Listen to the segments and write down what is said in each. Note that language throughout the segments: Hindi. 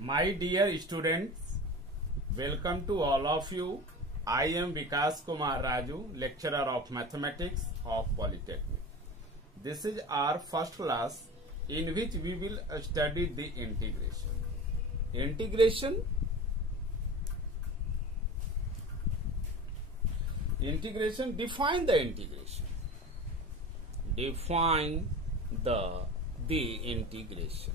My dear students, welcome to all of you. I am Vikas Kumar Raju, lecturer of mathematics of Polytechnic. This is our first class in which we will study the integration. Integration, define the integration. Define the integration.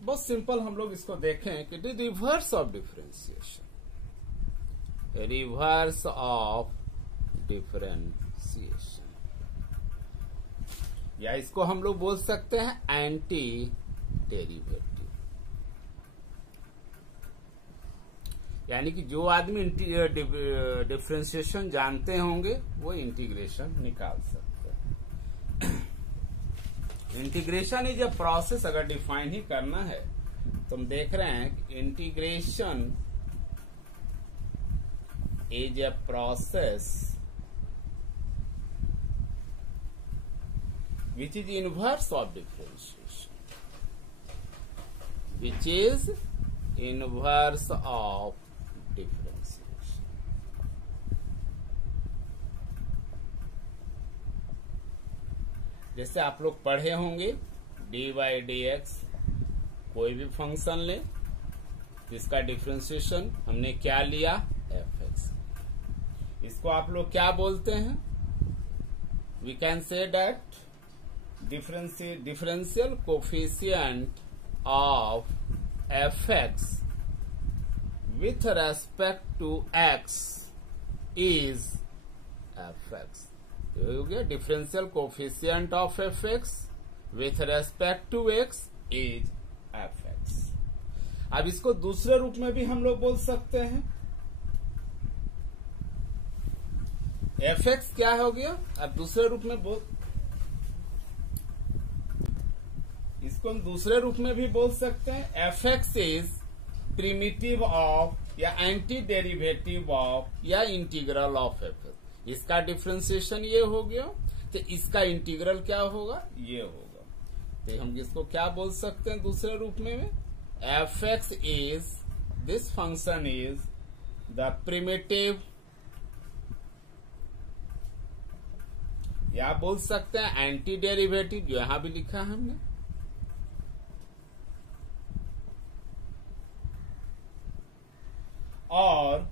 बहुत सिंपल हम लोग इसको देखें कि reverse of differentiation, reverse of differentiation, या इसको हम लोग बोल सकते हैं एंटी डेरिवेटिव। यानी कि जो आदमी डिफरेंशिएशन जानते होंगे वो इंटीग्रेशन निकाल सकते हैं। इंटीग्रेशन इज अ प्रोसेस, अगर डिफाइन ही करना है तो हम देख रहे हैं कि integration is a process which is inverse of differentiation, which is inverse of differentiation. जैसे आप लोग पढ़े होंगे डी वाई डी एक्स, कोई भी फंक्शन ले जिसका डिफरेंशिएशन हमने क्या लिया, एफ एक्स। इसको आप लोग क्या बोलते हैं? We can say that differential coefficient of F X with respect to x is fx। हो गया differential coefficient of F x with respect to x is F X. अब इसको दूसरे रूप में भी हम लोग बोल सकते हैं। एफ एक्स क्या हो गया, अब दूसरे रूप में इसको हम दूसरे रूप में भी बोल सकते हैं। F x is primitive of या एंटी डेरिवेटिव ऑफ या इंटीग्रल ऑफ एफ एक्स। इसका डिफरेंशिएशन ये हो गया तो इसका इंटीग्रल क्या होगा, ये होगा। तो हम इसको क्या बोल सकते हैं दूसरे रूप में F x is, this function is the primitive, या बोल सकते हैं एंटी डेरिवेटिव, जो यहां भी लिखा है हमने, और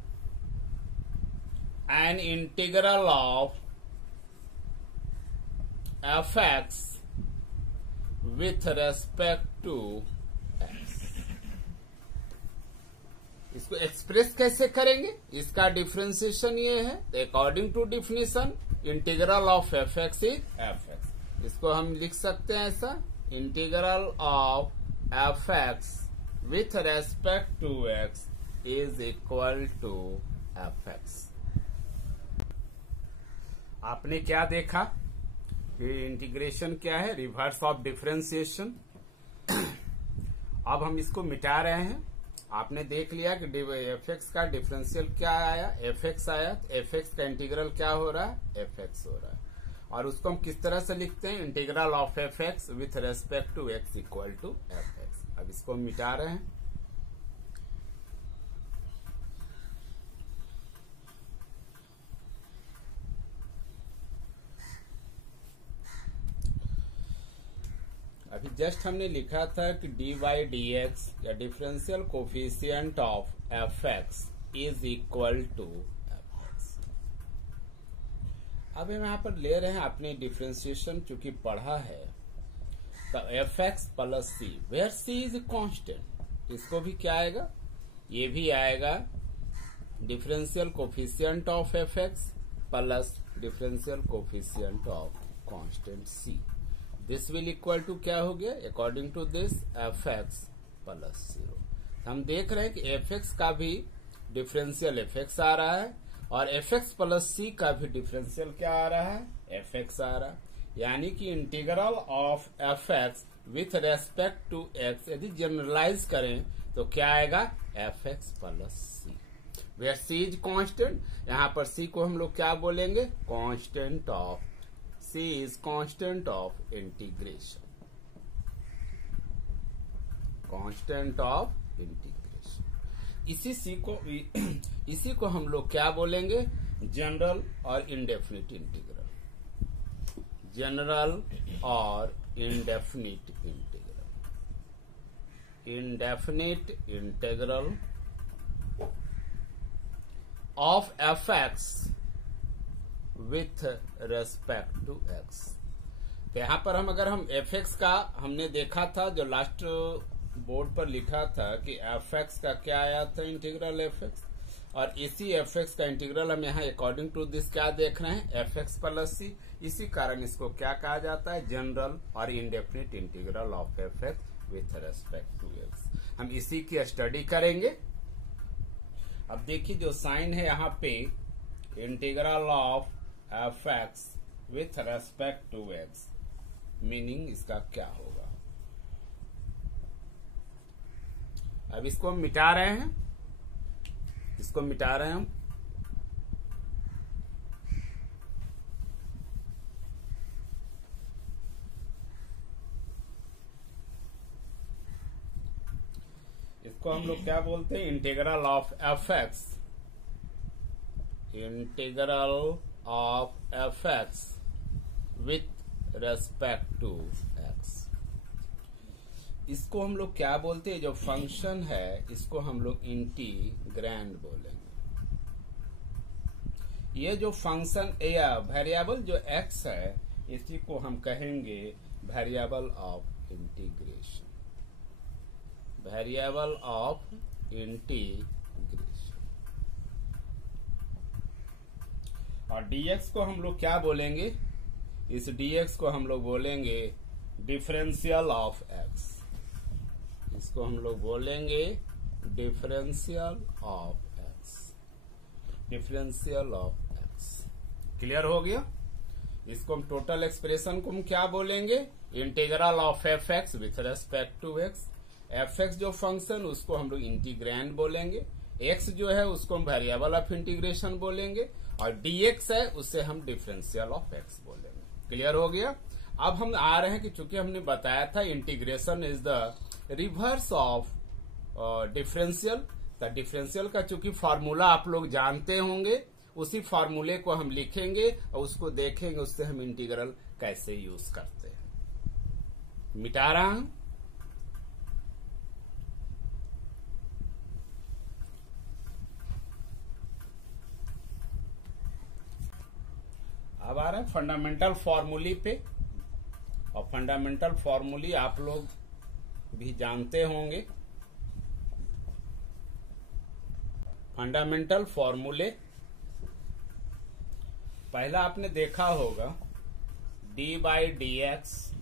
an integral of fx with respect to x। इसको एक्सप्रेस कैसे करेंगे? इसका डिफरेंशिएशन ये है, according to definition integral of F x is F X. इसको हम लिख सकते हैं ऐसा, integral of F x with respect to x is equal to F X. आपने क्या देखा कि इंटीग्रेशन क्या है, रिवर्स ऑफ डिफरेंशिएशन। अब हम इसको मिटा रहे हैं। आपने देख लिया कि एफ एक्स का डिफरेंशियल क्या आया, एफ एक्स आया, तो एफ एक्स का इंटीग्रल क्या हो रहा है, एफ एक्स हो रहा है। और उसको हम किस तरह से लिखते हैं, integral of F x with respect to x equal to F X. अब इसको हम मिटा रहे हैं। अभी जस्ट हमने लिखा था कि डी वाई डी एक्स या differential coefficient of F x is equal to F X. अब हम यहां पर ले रहे हैं अपने डिफरेंशिएशन, चूंकि पढ़ा है तो F x plus C, where C is constant. इसको भी क्या आएगा, ये भी आएगा differential coefficient of F x plus differential coefficient of constant C. This will equal to क्या हो गया, according to this F x plus 0। हम देख रहे हैं कि एफ एक्स का भी डिफरेंशियल एफ एक्स आ रहा है और एफ एक्स प्लस सी का भी डिफरेंशियल क्या आ रहा है, एफ एक्स आ रहा है। यानी कि integral of F x with respect to X यदि जनरलाइज करें तो क्या आएगा, F x plus C, where C is constant. यहां पर सी को हम लोग क्या बोलेंगे, constant of, C is constant of integration। Constant of integration. इसी को हम लोग क्या बोलेंगे, जनरल और इंडेफिनिट इंटीग्रल। जनरल और indefinite integral. Indefinite integral of F x with respect to X. तो यहां पर अगर हम एफ एक्स का हमने देखा था, जो लास्ट बोर्ड पर लिखा था कि एफ एक्स का क्या आया था, इंटीग्रल एफ एक्स, और इसी एफ एक्स का इंटीग्रल हम यहाँ अकॉर्डिंग टू दिस क्या देख रहे हैं, एफ एक्स प्लस सी। इसी कारण इसको क्या कहा जाता है, जनरल और indefinite integral of F x with respect to X. हम इसी की स्टडी करेंगे। अब देखिए जो साइन है यहाँ पे, integral of F x with respect to X, meaning इसका क्या होगा। अब इसको हम मिटा रहे हैं, इसको मिटा रहे हैं हम। इसको हम लोग क्या बोलते हैं, integral of F x. Integral of F x with respect to X. इसको हम लोग क्या बोलते हैं, जो फंक्शन है इसको हम लोग इंटीग्रैंड बोलेंगे। ये जो फंक्शन या वेरिएबल जो एक्स है, इसी को हम कहेंगे variable of integration. Variable of integration. और dx को हम लोग क्या बोलेंगे, इस dx को हम लोग बोलेंगे डिफरेंशियल ऑफ x। इसको हम लोग बोलेंगे differential of x। Differential of x clear हो गया। इसको हम टोटल एक्सप्रेशन को हम क्या बोलेंगे, integral of F x with respect to X. F X जो फंक्शन उसको हम लोग इंटीग्रैंड बोलेंगे, एक्स जो है उसको हम वेरिएबल ऑफ इंटीग्रेशन बोलेंगे, और dx है उसे हम डिफरेंशियल ऑफ x बोलेंगे। क्लियर हो गया। अब हम आ रहे हैं कि चूंकि हमने बताया था integration is the reverse of differential. तो डिफरेंशियल का चूंकि फॉर्मूला आप लोग जानते होंगे, उसी फॉर्मूले को हम लिखेंगे और उसको देखेंगे उससे हम इंटीग्रल कैसे यूज करते हैं। मिटा रहा हूं। अब आ रहे हैं फंडामेंटल फॉर्मूली पे, और फंडामेंटल फॉर्मूली आप लोग भी जानते होंगे। फंडामेंटल फॉर्मूले पहला आपने देखा होगा, D by D X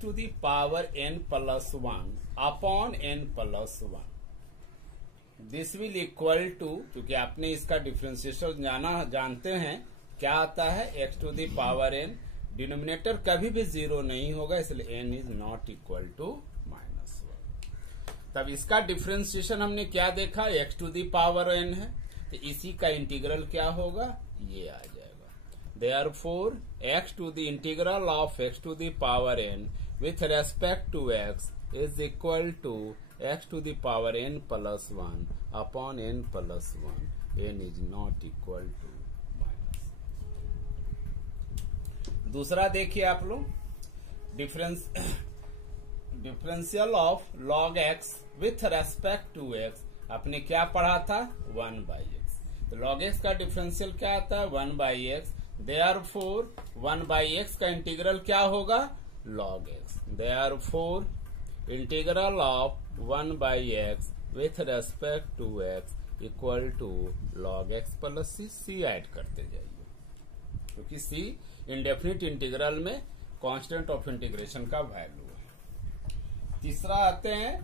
to the power n plus 1 upon n plus 1। This will equal to, क्योंकि आपने इसका डिफरेंशिएशन जानते हैं क्या आता है, x to the power n। Denominator कभी भी 0 नहीं होगा, इसलिए n is not equal to -1। तब इसका डिफरेंशिएशन हमने क्या देखा, x to the power n है, तो इसी का इंटीग्रल क्या होगा, ये आ जाएगा। Therefore x to the integral of x to the power n with respect to x is equal to x to the power n plus 1 upon n plus 1। n is not equal to. दूसरा देखिए आप लोग, differential of log x with respect to x। आपने क्या पढ़ा था, 1/x। तो log x का डिफरेंशियल क्या आता है, 1/x। देयरफॉर 1/x का इंटीग्रल क्या होगा, log x। Therefore integral of 1/x with respect to x equal to log x plus c add करते जाइए, क्योंकि c इंडेफिनिट इंटीग्रल में कांस्टेंट ऑफ इंटीग्रेशन का वैल्यू है। तीसरा आते हैं,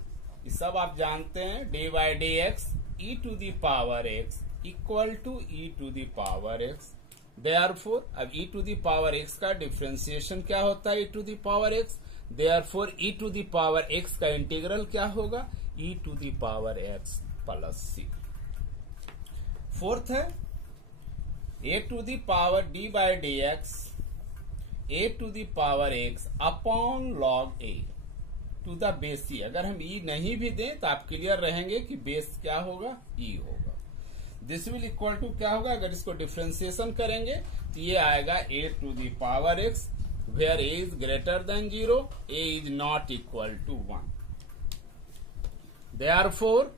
ये सब आप जानते हैं, d by D x e to the power x equal to e to the power x. Therefore अब e to the power x का डिफरेंशिएशन क्या होता है, e to the power x. Therefore e to the power x का इंटीग्रल क्या होगा, e to the power x plus c. Fourth है a to the power d by D x a to the power x upon log a. To the base e. अगर हम ई नहीं भी दें तो आप क्लियर रहेंगे कि बेस क्या होगा, ई होगा। दिस विल इक्वल टू क्या होगा, अगर इसको डिफ्रेंसिएशन करेंगे तो ये आएगा a to the power x where a is greater than 0, a is not equal to 1। Therefore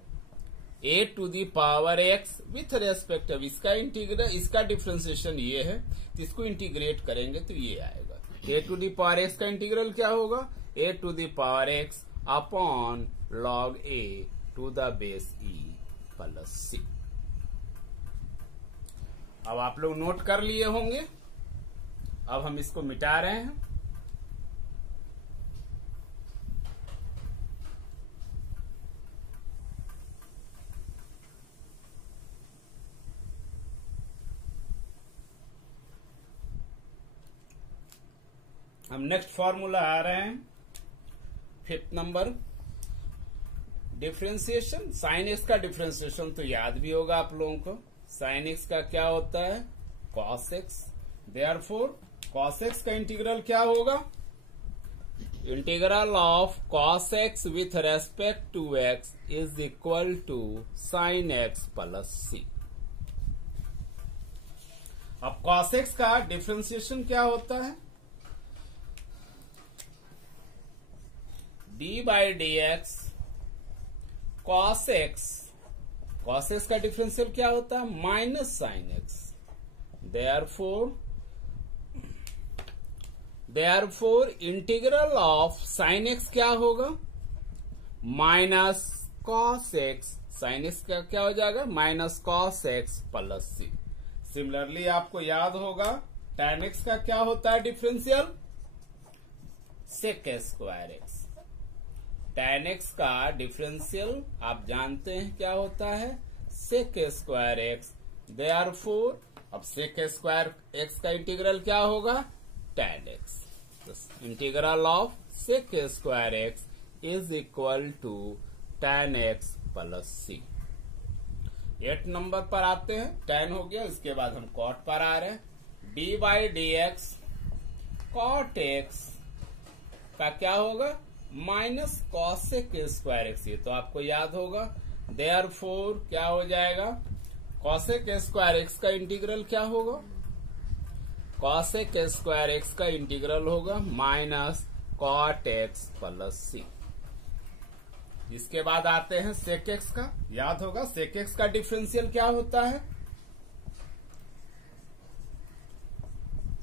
a to the power x with respect of इसका इंटीग्रल, इसका डिफ्रेंसिएशन ये है, तो इसको इंटीग्रेट करेंगे तो ये आएगा a to the power x का इंटीग्रल क्या होगा, a to the power x upon log a to the base e plus c. अब आप लोग नोट कर लिए होंगे। अब हम इसको मिटा रहे हैं। हम नेक्स्ट फॉर्मूला आ रहे हैं 5th number, differentiation. Sign x का डिफरेंशिएशन तो याद भी होगा आप लोगों को। साइन एक्स का क्या होता है, cos x. Therefore cos x का इंटीग्रल क्या होगा, integral of cos x with respect to x is equal to sine x plus c. अब कॉस एक्स का डिफरेंशिएशन क्या होता है, d by D x cos x. Cos x का डिफरेंशियल क्या होता है, minus sine x. Therefore integral of sine x क्या होगा, minus cos x. Sine x का क्या हो जाएगा, minus cos x plus c. Similarly आपको याद होगा tan एक्स का क्या होता है differential, sec square x. tan x का डिफरेंशियल आप जानते हैं क्या होता है, सेक स्क्वायर एक्स। देयरफॉर अब सेक स्क्वायर एक्स का इंटीग्रल क्या होगा, tan x. Integral of sec square x is equal to tan x plus c. 8 नंबर पर आते हैं, tan हो गया, उसके बाद हम cot पर आ रहे हैं। D by D x cot x का क्या होगा, माइनस कॉसेक स्क्वायर एक्स। ये तो आपको याद होगा। देयरफॉर क्या हो जाएगा, कॉसेक स्क्वायर एक्स का इंटीग्रल क्या होगा, कॉसेक स्क्वायर एक्स का इंटीग्रल होगा माइनस कॉट एक्स प्लस सी। इसके बाद आते हैं सेक एक्स का, याद होगा सेक एक्स का डिफरेंशियल क्या होता है,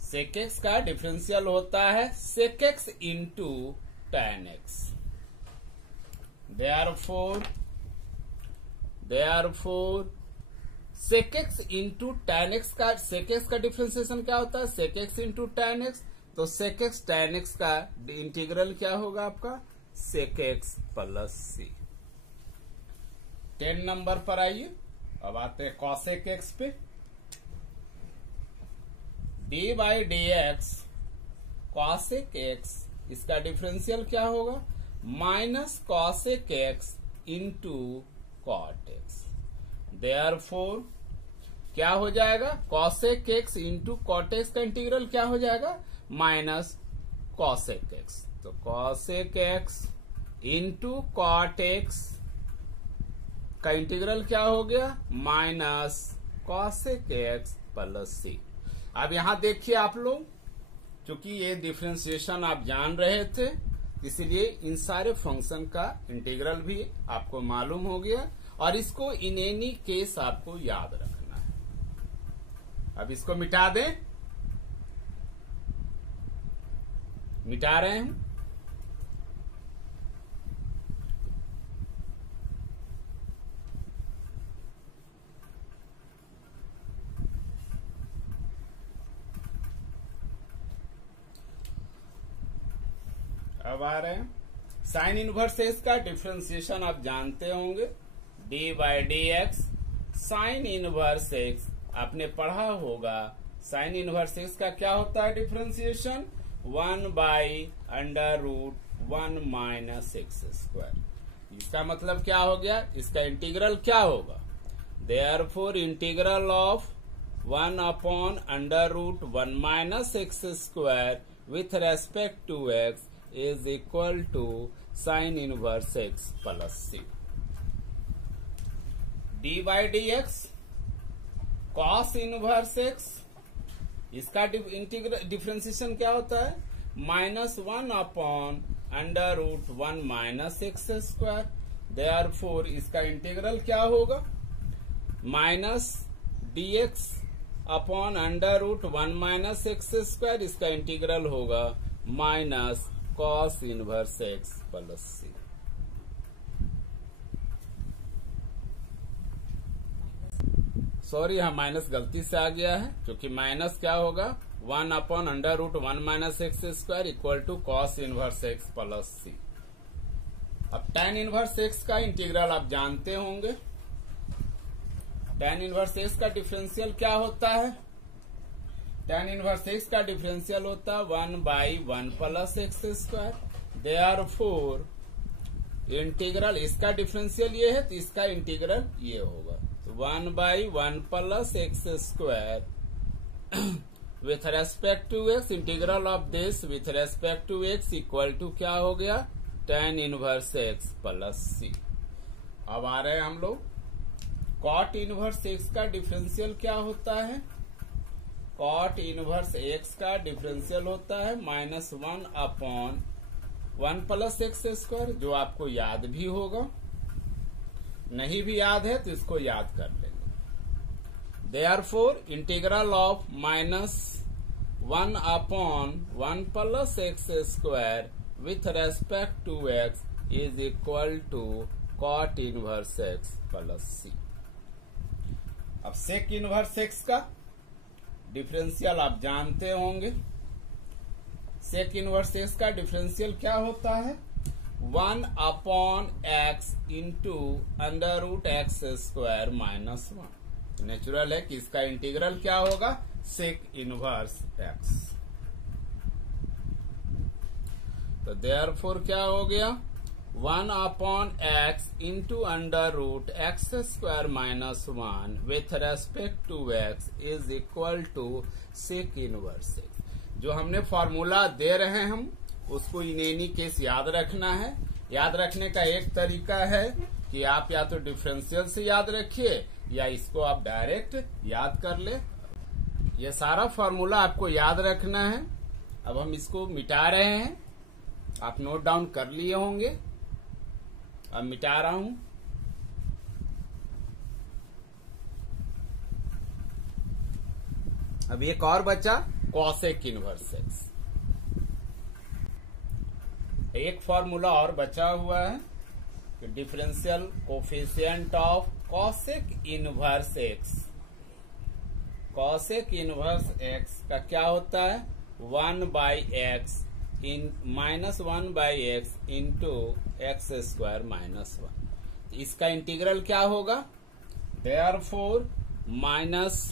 सेक एक्स का डिफरेंशियल होता है sec x into tan x. Therefore sec x into tan x का, सेक एक्स का डिफरेंशिएशन क्या होता है, sec x into tan x. तो सेक एक्स tan एक्स का इंटीग्रल क्या होगा आपका, सेक एक्स प्लस सी। 10 नंबर पर आइए। अब आते हैं कॉसेक एक्स पे। D by D x cosec x, इसका डिफरेंशियल क्या होगा, minus cosec x into cot x. Therefore क्या हो जाएगा, cosec x into cot x का इंटीग्रल क्या हो जाएगा, माइनस कॉसेक एक्स। तो cosec x into cot x का इंटीग्रल क्या हो गया, minus cosec x plus c. अब यहां देखिए आप लोग, क्योंकि ये डिफरेंशिएशन आप जान रहे थे, इसलिए इन सारे फंक्शन का इंटीग्रल भी आपको मालूम हो गया और इसको इन एनी केस आपको याद रखना है। अब इसको मिटा दें, मिटा रहे हैं। अब आ रहे हैं साइन इनवर्स एक्स का डिफरेंशिएशन आप जानते होंगे, D by D x sign inverse x आपने पढ़ा होगा। साइन इनवर्स एक्स का क्या होता है differentiation, 1 by under root 1 minus x square. इसका मतलब क्या हो गया, इसका इंटीग्रल क्या होगा, therefore integral of 1 upon under root 1 minus x square with respect to x is equal to sine inverse x plus c. D by D x cos inverse x, इसका डिफ्रेंसिएशन क्या होता है? -1 upon under root 1 minus x square. Therefore इसका इंटीग्रल क्या होगा? Minus d x upon under root 1 minus x square, इसका इंटीग्रल होगा minus cos inverse x plus c. Sorry, यहाँ माइनस गलती से आ गया है, क्योंकि माइनस क्या होगा? 1 upon under root 1 minus x square equal to cos inverse x plus c. अब tan इनवर्स एक्स का इंटीग्रल आप जानते होंगे। tan इनवर्स एक्स का डिफरेंशियल क्या होता है? tan इनवर्स एक्स का डिफरेंशियल होता है 1/1 plus x square. Therefore integral, इसका डिफरेंशियल ये है तो इसका इंटीग्रल ये होगा, तो 1/1 plus x square with respect to x, integral of this with respect to x equal to क्या हो गया? tan inverse x plus c. अब आ रहे हैं हम लोग, cot इनवर्स एक्स का डिफरेंशियल क्या होता है? cot इनवर्स एक्स का डिफरेंशियल होता है -1 अपॉन 1 प्लस एक्स स्क्वायर, जो आपको याद भी होगा। नहीं भी याद है तो इसको याद कर लेंगे। Therefore integral of -1 upon 1 plus x square with respect to x is equal to cot inverse x plus c. अब sec इनवर्स एक्स का डिफरेंशियल आप जानते होंगे। sec इनवर्स एक्स का डिफरेंशियल क्या होता है? 1 upon x into under root x square minus 1। Natural है कि इसका इंटीग्रल क्या होगा? sec inverse x. तो देयरफॉर क्या हो गया? 1 upon x into under root x square minus 1 with respect to x is equal to sec inverse x. जो हमने फॉर्मूला दे रहे हैं हम उसको इन एनी केस याद रखना है। याद रखने का एक तरीका है कि आप या तो डिफरेंशियल से याद रखिए या इसको आप डायरेक्ट याद कर ले। ये सारा फॉर्मूला आपको याद रखना है। अब हम इसको मिटा रहे हैं, आप नोट डाउन कर लिए होंगे। अब मिटा रहा हूं। अब एक और बचा cosec इनवर्स एक्स। एक फॉर्मूला और बचा हुआ है कि differential coefficient of cosec inverse x. cosec inverse x का क्या होता है? 1/x इन -1/x into x square minus 1। इसका इंटीग्रल क्या होगा? Therefore minus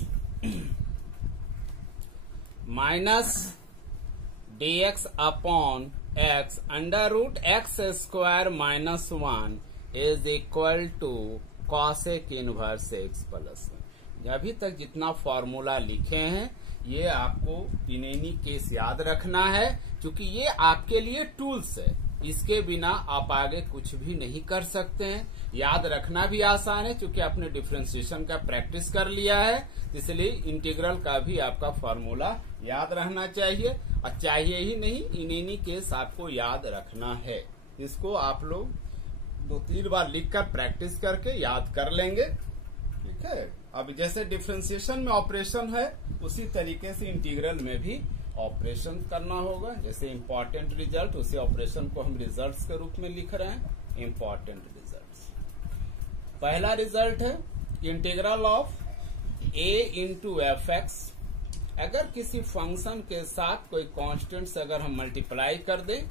dx upon x under root x square minus 1 is equal to cosec inverse x plus 1। अभी तक जितना फॉर्मूला लिखे हैं ये आपको इन एनी केस याद रखना है, क्योंकि ये आपके लिए टूल्स है। इसके बिना आप आगे कुछ भी नहीं कर सकते हैं। याद रखना भी आसान है क्योंकि आपने डिफरेंशिएशन का प्रैक्टिस कर लिया है, इसलिए इंटीग्रल का भी आपका फॉर्मूला याद रहना चाहिए। और चाहिए ही नहीं, इन एनी केस आपको याद रखना है। इसको आप लोग 2-3 बार लिखकर प्रैक्टिस करके याद कर लेंगे। ठीक है। अब जैसे डिफरेंशिएशन में ऑपरेशन है उसी तरीके से इंटीग्रल में भी ऑपरेशन करना होगा। जैसे इंपॉर्टेंट रिजल्ट, उसी ऑपरेशन को हम रिजल्ट्स के रूप में लिख रहे हैं। इंपॉर्टेंट रिजल्ट्स, पहला रिजल्ट है integral of a into F x. अगर किसी फंक्शन के साथ कोई कांस्टेंट से अगर हम मल्टीप्लाई कर दें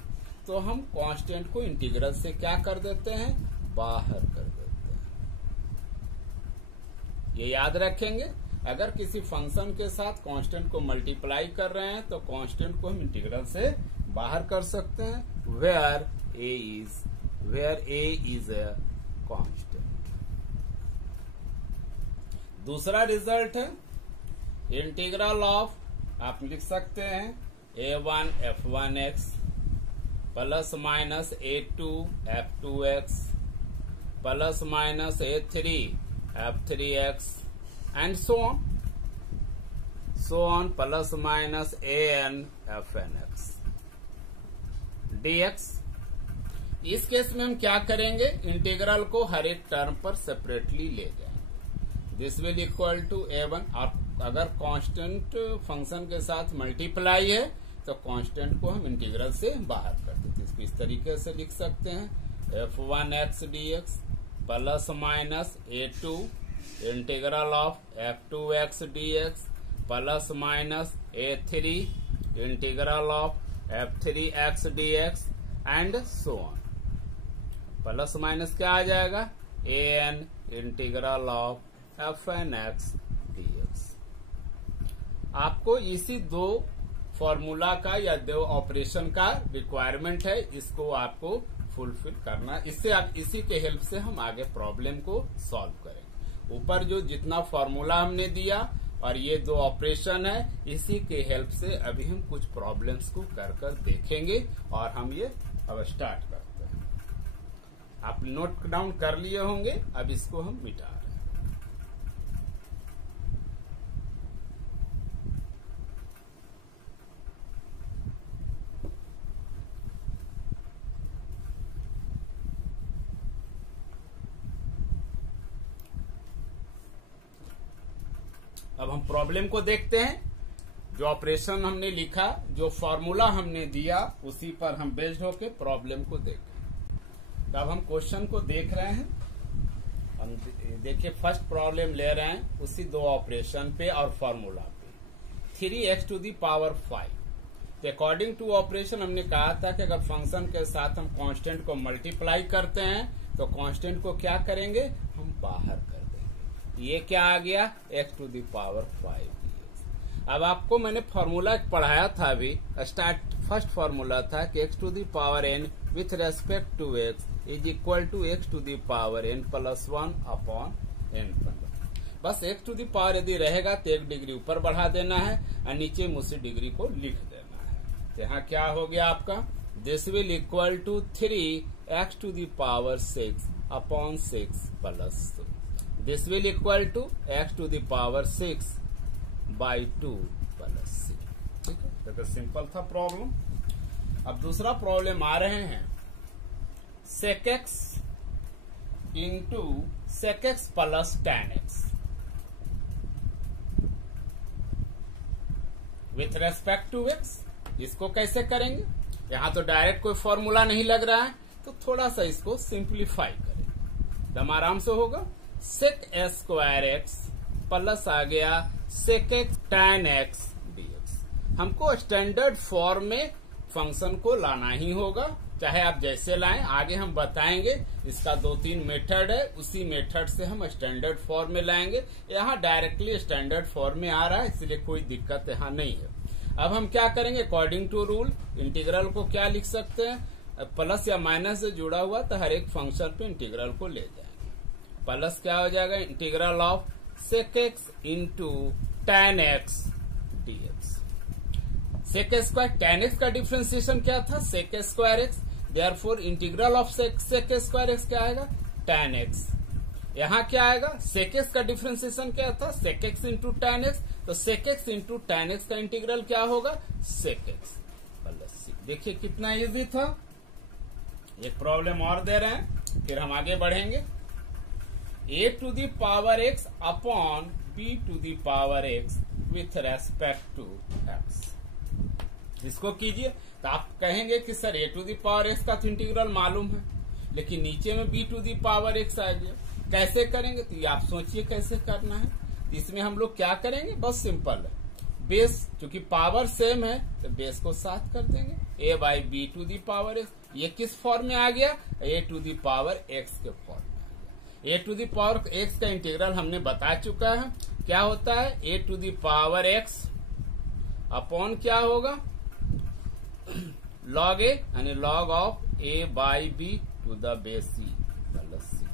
तो हम कांस्टेंट को इंटीग्रल से क्या कर देते हैं? बाहर कर देते हैं। ये याद रखेंगे। अगर किसी फंक्शन के साथ कांस्टेंट को मल्टीप्लाई कर रहे हैं तो कांस्टेंट को हम इंटीग्रल से बाहर कर सकते हैं। Where a is a constant. दूसरा रिजल्ट है इंटीग्रल ऑफ, आप लिख सकते हैं a1 f1x plus minus A2 F2x plus minus A3 F3x and so on plus minus AN FNX dx। इस केस में हम क्या करेंगे, इंटीग्रल को हर एक टर्म पर सेपरेटली ले जाएंगे। This will equal to A1, और अगर कांस्टेंट फंक्शन के साथ मल्टीप्लाई है तो कांस्टेंट को हम इंटीग्रल से बाहर कर देते हैं। इसको इस तरीके से लिख सकते हैं F1x dx plus minus A2 integral of F2x dx plus minus A3 integral of F3x dx and so on. Plus minus क्या आ जाएगा, AN integral of FNX dx। आपको इसी दो फॉर्मूला का या दो ऑपरेशन का रिक्वायरमेंट है, इसको आपको फुलफिल करना। इससे इसी के हेल्प से हम आगे प्रॉब्लम को सॉल्व करेंगे। ऊपर जो जितना फॉर्मूला हमने दिया और ये दो ऑपरेशन है, इसी के हेल्प से अभी हम कुछ प्रॉब्लम्स को कर देखेंगे और हम ये अब स्टार्ट करते हैं। आप नोट डाउन कर लिए होंगे, अब इसको हम मिटा रहे हैं। अब हम प्रॉब्लम को देखते हैं। जो ऑपरेशन हमने लिखा, जो फॉर्मूला हमने दिया, उसी पर हम बेस्ड होके प्रॉब्लम को देखें। तो अब हम क्वेश्चन को देख रहे हैं। हम देखिए फर्स्ट प्रॉब्लम ले रहे हैं उसी दो ऑपरेशन पे और फॉर्मूला पे। 3x to the power 5। तो अकॉर्डिंग टू ऑपरेशन हमने कहा था कि अगर फंक्शन के साथ हम कांस्टेंट को मल्टीप्लाई करते हैं तो कांस्टेंट को क्या करेंगे, हम बाहर कर देंगे। ये क्या आ गया, x टू दी पावर 5। अब आपको मैंने फॉर्मूला पढ़ाया था अभी, फर्स्ट फॉर्मूला था कि x to the power n with respect to x is equal to x to the power n plus 1 upon n। बस x टू दी पावर यदि रहेगा तो 1 डिग्री ऊपर बढ़ा देना है और नीचे में उसी डिग्री को लिख देना है। तो यहाँ क्या हो गया आपका, this will equal to 3x to the power 6 upon 6 plus 2। This will equal to x to the power 6 by 2 plus c। ठीक है, तो सिंपल था प्रॉब्लम। अब दूसरा प्रॉब्लम आ रहे हैं sec x into sec x plus tan x with respect to x। इसको कैसे करेंगे, यहां तो डायरेक्ट कोई फॉर्मूला नहीं लग रहा है, तो थोड़ा सा इसको सिंप्लीफाई करेंगे तो आराम से होगा। sec स्क्वायर x प्लस आ गया sec x tan x dx। हमको स्टैंडर्ड फॉर्म में फंक्शन को लाना ही होगा, चाहे आप जैसे लाएं, आगे हम बताएंगे। इसका 2-3 मेथड है, उसी मेथड से हम स्टैंडर्ड फॉर्म में लाएंगे। यहाँ डायरेक्टली स्टैंडर्ड फॉर्म में आ रहा है, इसलिए कोई दिक्कत यहाँ नहीं है। अब हम क्या करेंगे, अकॉर्डिंग टू रूल इंटीग्रल को क्या लिख सकते हैं, प्लस या माइनस से जुड़ा हुआ तो हर एक फंक्शन पे इंटीग्रल को ले जाएंगे। प्लस क्या हो जाएगा, integral of sec x into tan x dx। sec square tan x का डिफ्रेंसिएशन क्या था, sec square x, therefore integral of sec square x क्या आएगा, tan x। यहाँ क्या आएगा, sec x का डिफ्रेंसिएशन क्या था, sec x into tan x, तो sec x into tan x का इंटीग्रल क्या होगा, sec x प्लस c। देखिए कितना इजी था। एक प्रॉब्लम और दे रहे हैं, फिर हम आगे बढ़ेंगे। a to the power x upon b to the power x with respect to x। इसको कीजिए तो आप कहेंगे कि sir a to the power x का तो इंटीग्रल मालूम है, लेकिन नीचे में b to the power x आ गया, कैसे करेंगे, तो ये आप सोचिए कैसे करना है। तो इसमें हम लोग क्या करेंगे, बहुत सिंपल है। बेस चूंकि पावर सेम है तो बेस को साथ कर देंगे, a by b to the power x। ये किस फॉर्म में आ गया, a to the power x के फॉर्म में। a to the power x का इंटीग्रल हमने बता चुका है, क्या होता है, a to the power x upon क्या होगा, log a यानी log of a by b to the base c plus c।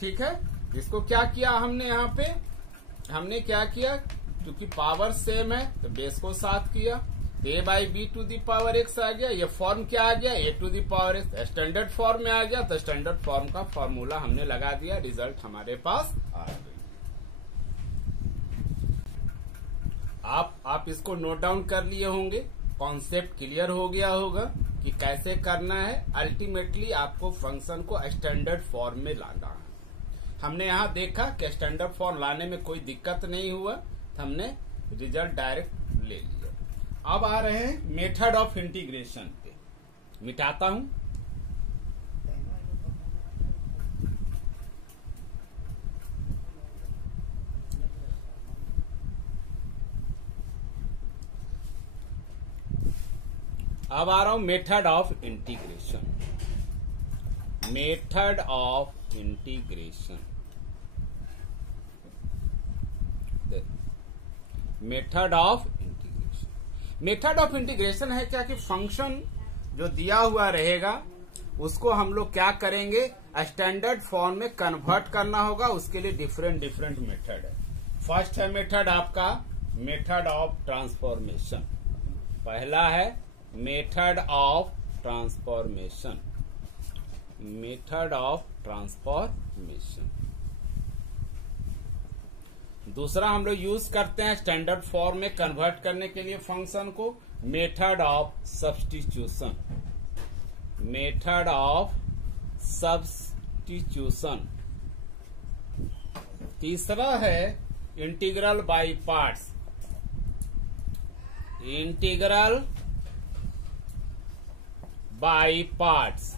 ठीक है, इसको क्या किया हमने, यहाँ पे हमने क्या किया, क्योंकि पावर सेम है तो बेस को साथ किया, a by b to the power x आ गया। ये फॉर्म क्या आ गया, a to the power x. Standard form में आ गया तो स्टैंडर्ड फॉर्म का फॉर्मूला हमने लगा दिया, रिजल्ट हमारे पास आ गई। आप इसको नोट डाउन कर लिए होंगे, कॉन्सेप्ट क्लियर हो गया होगा कि कैसे करना है। अल्टीमेटली आपको फंक्शन को स्टैंडर्ड फॉर्म में लाना है। हमने यहाँ देखा कि स्टैंडर्ड फॉर्म लाने में कोई दिक्कत नहीं हुआ, तो हमने रिजल्ट डायरेक्ट ले लिया। अब आ रहे हैं मेथड ऑफ इंटीग्रेशन पे। मिटाता हूं। अब आ रहा हूं method of integration. Method of integration, method of integration. Method of integration है क्या कि फंक्शन जो दिया हुआ रहेगा उसको हम लोग क्या करेंगे, स्टैंडर्ड फॉर्म में कन्वर्ट करना होगा। उसके लिए डिफरेंट डिफरेंट मेथड है। फर्स्ट है मेथड आपका मेथड ऑफ ट्रांसफॉर्मेशन। पहला है method of transformation, method of transformation. दूसरा हम लोग यूज करते हैं स्टैंडर्ड फॉर्म में कन्वर्ट करने के लिए फंक्शन को, method of substitution, method of substitution. तीसरा है integral by parts, integral by parts.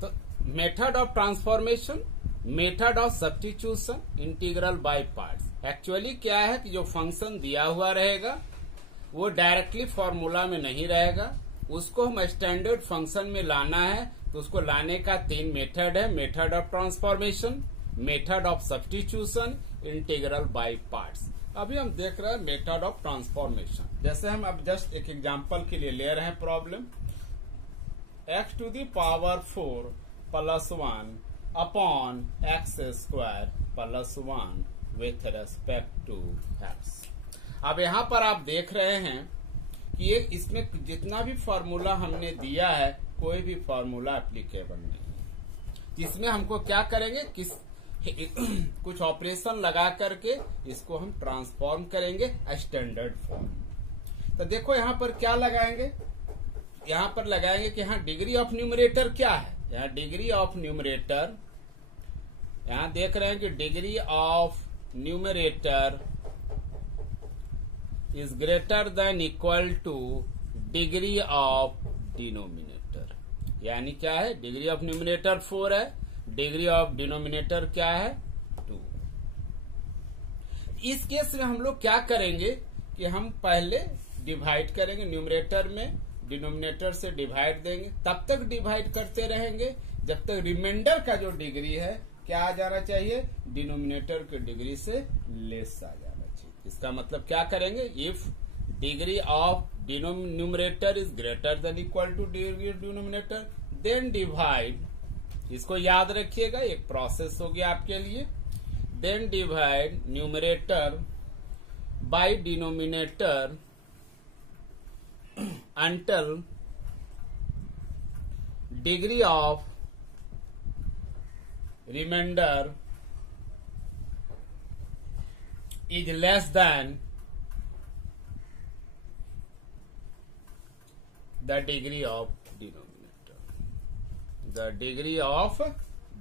तो method of transformation, method of substitution, integral by parts. Actually क्या है कि जो फंक्शन दिया हुआ रहेगा वो डायरेक्टली फॉर्मूला में नहीं रहेगा, उसको हम स्टैंडर्ड फंक्शन में लाना है। तो उसको लाने का 3 मेथड है, method of transformation, method of substitution, integral by parts. अभी हम देख रहे हैं मेथड ऑफ ट्रांसफॉर्मेशन। जैसे हम अब जस्ट एक एग्जांपल के लिए ले रहे हैं problem, x to the power 4 plus 1 upon x square plus 1 with respect to x. अब यहाँ पर आप देख रहे हैं कि इसमें जितना भी फॉर्मूला हमने दिया है कोई भी फॉर्मूला एप्लीकेबल नहीं है। इसमें हमको क्या करेंगे, कुछ ऑपरेशन लगा करके इसको हम ट्रांसफॉर्म करेंगे स्टैंडर्ड फॉर्म। तो देखो यहाँ पर क्या लगाएंगे, यहाँ पर लगाएंगे कि यहाँ डिग्री ऑफ न्यूमरेटर क्या है। यहाँ डिग्री ऑफ न्यूमरेटर, यहाँ देख रहे हैं कि degree of numerator is greater than equal to degree of denominator. यानी क्या है, डिग्री ऑफ न्यूमरेटर 4 है, डिग्री ऑफ डिनोमिनेटर क्या है 2। इस केस में हम लोग क्या करेंगे कि हम पहले डिवाइड करेंगे, न्यूमरेटर में डिनोमिनेटर से डिवाइड देंगे, तब तक डिवाइड करते रहेंगे जब तक रिमाइंडर का जो डिग्री है क्या आ जाना चाहिए, डिनोमिनेटर की डिग्री से लेस आ जाना चाहिए। इसका मतलब क्या करेंगे, if degree of numerator is greater than equal to degree of denominator then divide, इसको याद रखिएगा, एक प्रोसेस हो गया आपके लिए। Then divide numerator by denominator until degree of remainder is less than the degree of denominator, the degree of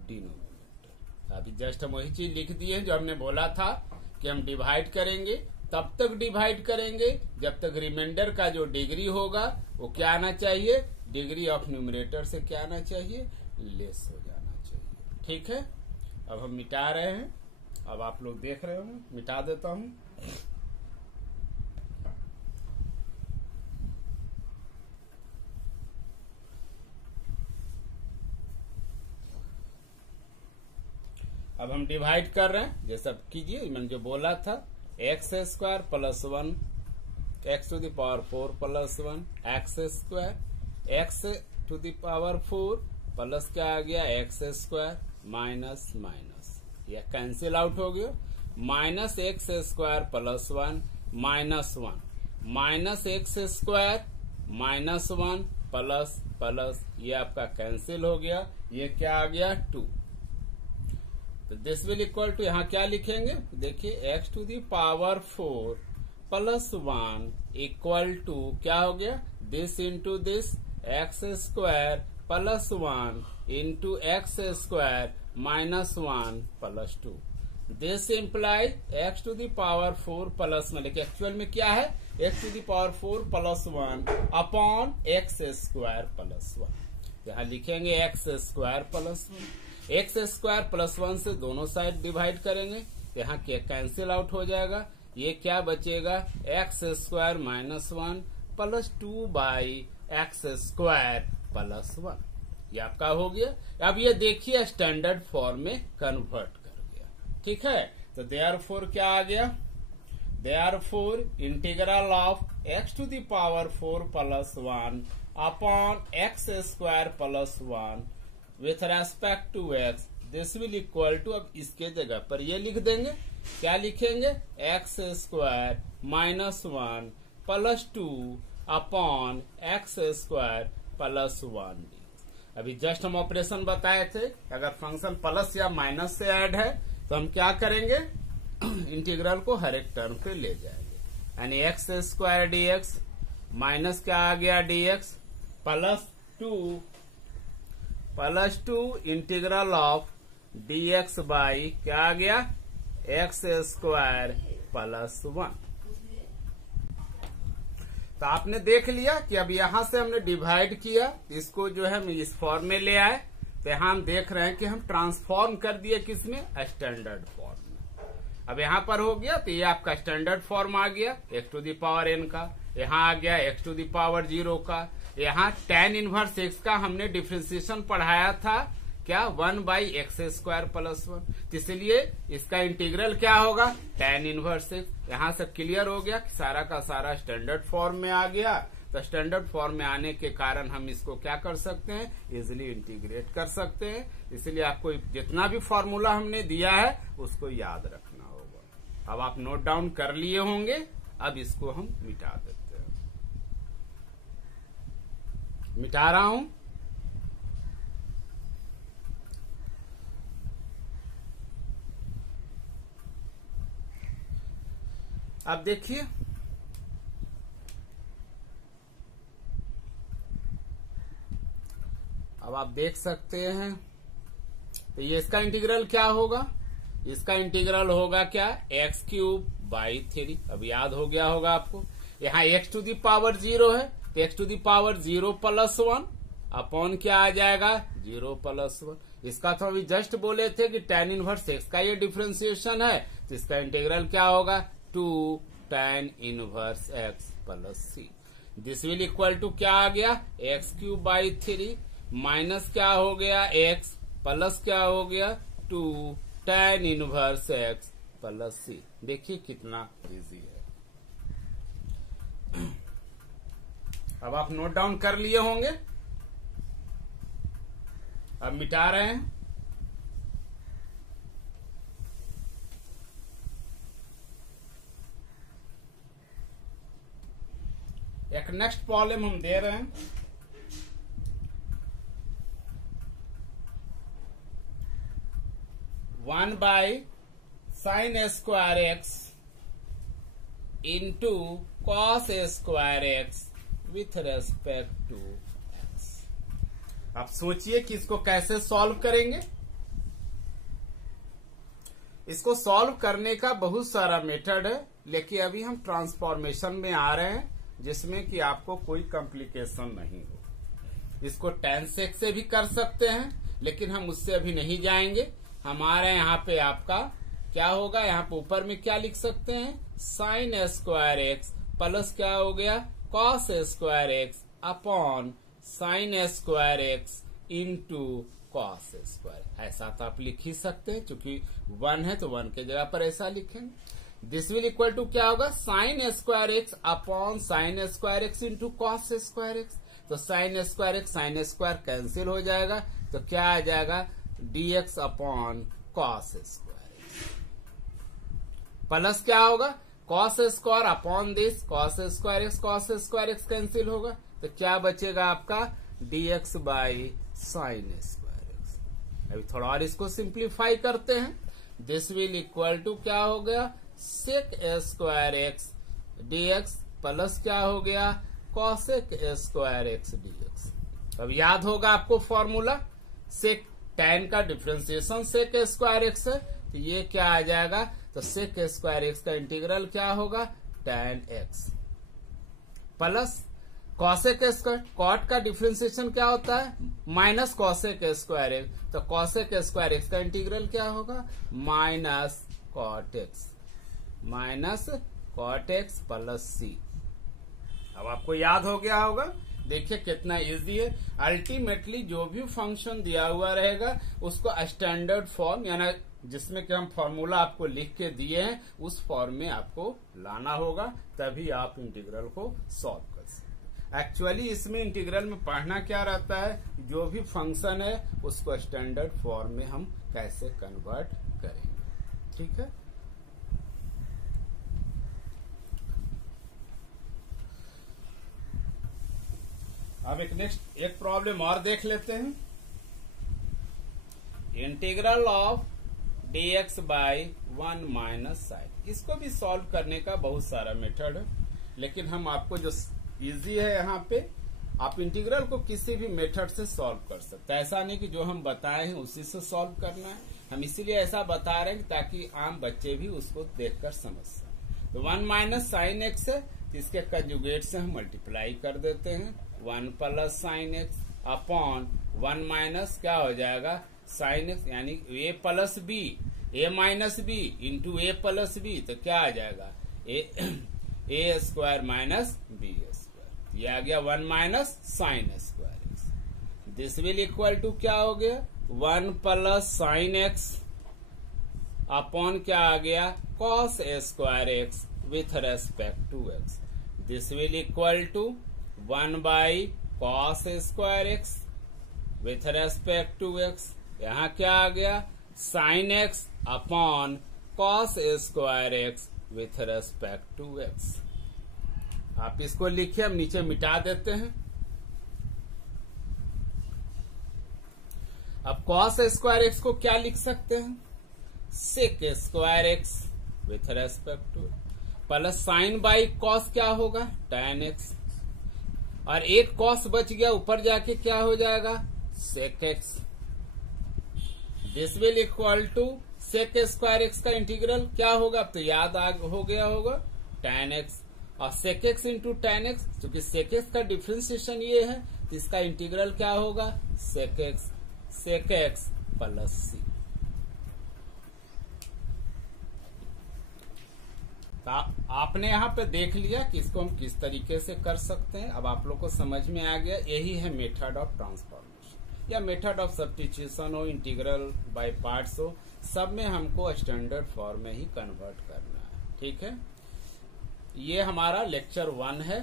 denominator। अभी जस्ट हम वही चीज लिख दिए जो हमने बोला था कि हम डिवाइड करेंगे, तब तक डिवाइड करेंगे जब तक रिमाइंडर का जो डिग्री होगा वो क्या आना चाहिए, डिग्री ऑफ न्यूमरेटर से क्या आना चाहिए, लेस हो जाना चाहिए। ठीक है, अब हम मिटा रहे हैं। अब आप लोग देख रहे हो, मिटा देता हूं। अब हम डिवाइड कर रहे हैं, ये सब कीजिए, मैंने जो बोला था, x square plus 1 x to the power 4 plus 1 x square, x to the power 4 plus क्या आ गया, एक्स स्क्वायर माइनस माइनस, यह कैंसिल आउट हो गया, minus x square plus 1 -1 -x² -1 plus plus ये आपका कैंसिल हो गया, ये क्या आ गया 2। तो दिस विल इक्वल टू यहां क्या लिखेंगे, देखिए x⁴ प्लस 1 इक्वल टू क्या हो गया, this into this x² plus 1 into x² -1 plus 2। This imply x⁴ plus में, लेकिन एक्चुअल में क्या है x⁴ plus 1 upon x² plus 1। यहां लिखेंगे x² प्लस 1, x² प्लस 1 से दोनों साइड डिवाइड करेंगे, यहाँ कैंसिल आउट हो जाएगा, ये क्या बचेगा x² -1 प्लस 2/x² प्लस 1। ये आपका हो गया। अब ये देखिए स्टैंडर्ड फॉर्म में कन्वर्ट कर गया, ठीक है। तो देयरफॉर क्या आ गया, therefore integral of x⁴ plus 1 upon x² plus 1 with respect to x, this will equal to, अब इसके जगह पर ये लिख देंगे, क्या लिखेंगे x² -1 plus 2 upon x² plus 1। अभी जस्ट हम ऑपरेशन बताए थे, अगर फंक्शन प्लस या माइनस से ऐड है तो हम क्या करेंगे, इंटीग्रल को हर एक टर्म पे ले जाएंगे, यानी x² dx माइनस क्या आ गया dx plus 2 integral of dx by क्या आ गया x² प्लस 1। तो आपने देख लिया कि अब यहां से हमने डिवाइड किया, इसको जो है हम इस फॉर्म में ले आए, तो यहां हम देख रहे हैं कि हम ट्रांसफॉर्म कर दिए किसमें, स्टैंडर्ड फॉर्म में। अब यहां पर हो गया, तो ये आपका स्टैंडर्ड फॉर्म आ गया x⁴n का, यहां आ गया x⁴0 का, यहाँ tan इनवर्स x का हमने डिफ्रेंसिएशन पढ़ाया था क्या 1/x² प्लस 1, इसलिए इसका इंटीग्रल क्या होगा tan इनवर्स x। यहाँ से क्लियर हो गया कि सारा का सारा स्टैंडर्ड फॉर्म में आ गया। तो स्टैंडर्ड फॉर्म में आने के कारण हम इसको क्या कर सकते हैं, इजिली इंटीग्रेट कर सकते हैं। इसलिए आपको जितना भी फॉर्मूला हमने दिया है उसको याद रखना होगा। अब आप नोट डाउन कर लिए होंगे, अब इसको हम मिटा देते हैं, मिटा रहा हूं। अब देखिए, अब आप देख सकते हैं, तो ये इसका इंटीग्रल क्या होगा, इसका इंटीग्रल होगा क्या x³/3। अब याद हो गया होगा आपको, यहाँ x⁴0 है तो x⁴0 प्लस 1 अपॉन क्या आ जाएगा 0 प्लस 1। इसका तो अभी जस्ट बोले थे कि tan इनवर्स x का ये डिफ्रेंसिएशन है, तो इसका इंटीग्रल क्या होगा 2 tan inverse x plus c। This will equal to क्या आ गया x³ माइनस क्या हो गया x प्लस क्या हो गया 2 tan inverse x plus c। देखिए कितना इजी है। अब आप नोट डाउन कर लिए होंगे, अब मिटा रहे हैं। एक नेक्स्ट प्रॉब्लम हम दे रहे हैं, one by sine square x into cos square x with respect to x. आप सोचिए कि इसको कैसे सॉल्व करेंगे। इसको सॉल्व करने का बहुत सारा मेथड है, लेकिन अभी हम ट्रांसफॉर्मेशन में आ रहे हैं जिसमें कि आपको कोई कॉम्प्लिकेशन नहीं हो। इसको tan sec से भी कर सकते हैं, लेकिन हम उससे अभी नहीं जाएंगे। हमारे यहाँ पे आपका क्या होगा, यहाँ पे ऊपर में क्या लिख सकते हैं साइन स्क्वायर एक्स प्लस क्या हो गया cos square x upon sine square x into cos square. ऐसा तो आप लिख ही सकते हैं, चूंकि 1 है तो 1 के जगह पर ऐसा लिखेंगे। दिस विल इक्वल टू क्या होगा sine square x upon sine square x into cos square x. तो sine square x sine square cancel हो जाएगा, तो क्या आ जाएगा dx upon cos square x plus क्या होगा cos square upon this cos square x cancel होगा, तो क्या बचेगा आपका dx by sine square x. अभी थोड़ा और इसको सिंप्लीफाई करते हैं। दिस विल इक्वल टू क्या हो गया sec square x dx plus क्या हो गया कॉसेक स्क्वायर एक्स dx। अब याद होगा आपको फॉर्मूला, सेक tan का डिफ्रेंसिएशन सेक स्क्वायर एक्स है, तो ये क्या आ जाएगा, तो सेक स्क्वायर एक्स का इंटीग्रल क्या होगा tan x plus cosec square, cot का डिफ्रेंसिएशन क्या होता है माइनस कॉसेक स्क्वायर एक्स, तो कॉसेक स्क्वायर एक्स का इंटीग्रल क्या होगा minus cot x plus c. अब आपको याद हो गया होगा, देखिए कितना इजी है। अल्टीमेटली जो भी फंक्शन दिया हुआ रहेगा उसको स्टैंडर्ड फॉर्म यानी जिसमें कि हम फॉर्मूला आपको लिख के दिए हैं उस फॉर्म में आपको लाना होगा, तभी आप इंटीग्रल को सॉल्व कर सकते। एक्चुअली इसमें इंटीग्रल में पढ़ना क्या रहता है, जो भी फंक्शन है उसको स्टैंडर्ड फॉर्म में हम कैसे कन्वर्ट करेंगे। ठीक है, अब एक प्रॉब्लम और देख लेते हैं। Integral of dx by 1 minus sine, इसको भी सॉल्व करने का बहुत सारा मेथड है, लेकिन हम आपको जो इजी है यहाँ पे आप इंटीग्रल को किसी भी मेथड से सॉल्व कर सकते हैं। ऐसा नहीं कि जो हम बताए हैं उसी से सॉल्व करना है, हम इसीलिए ऐसा बता रहे हैं ताकि आम बच्चे भी उसको देखकर समझ सकें। तो 1 माइनस साइन एक्स है, तो इसके कंजुगेट से हम मल्टीप्लाई कर देते हैं 1 plus sine x upon 1 minus क्या हो जाएगा साइन एक्स, यानी a plus b a minus b into a plus b, तो क्या आ जाएगा a square minus b square, ये आ गया 1 minus sine square x. This will equal to क्या हो गया 1 प्लस साइन एक्स अपॉन क्या आ गया cos square x with respect to x. This will equal to 1 by cos square x with respect to x, यहाँ क्या आ गया sine x upon cos square x with respect to x. आप इसको लिखिए, हम नीचे मिटा देते हैं। अब कॉस स्क्वायर एक्स को क्या लिख सकते हैं sec square x with respect to plus sine by cos क्या होगा tan एक्स, और एक कॉस बच गया ऊपर जाके क्या हो जाएगा sec x. This will equal to sec square x का इंटीग्रल क्या होगा, अब तो याद हो गया होगा tan एक्स, और sec x into tan x, क्योंकि सेक एक्स का डिफ्रेंसिएशन ये है तो इसका इंटीग्रल क्या होगा सेक एक्स प्लस सी। आपने यहाँ पे देख लिया कि इसको हम किस तरीके से कर सकते हैं। अब आप लोग को समझ में आ गया, यही है मेथड ऑफ ट्रांसफॉर्मेशन या मेथड ऑफ सब्स्टिट्यूशन हो, इंटीग्रल बाय पार्ट्स हो, सब में हमको स्टैंडर्ड फॉर्म में ही कन्वर्ट करना है। ठीक है, ये हमारा लेक्चर 1 है।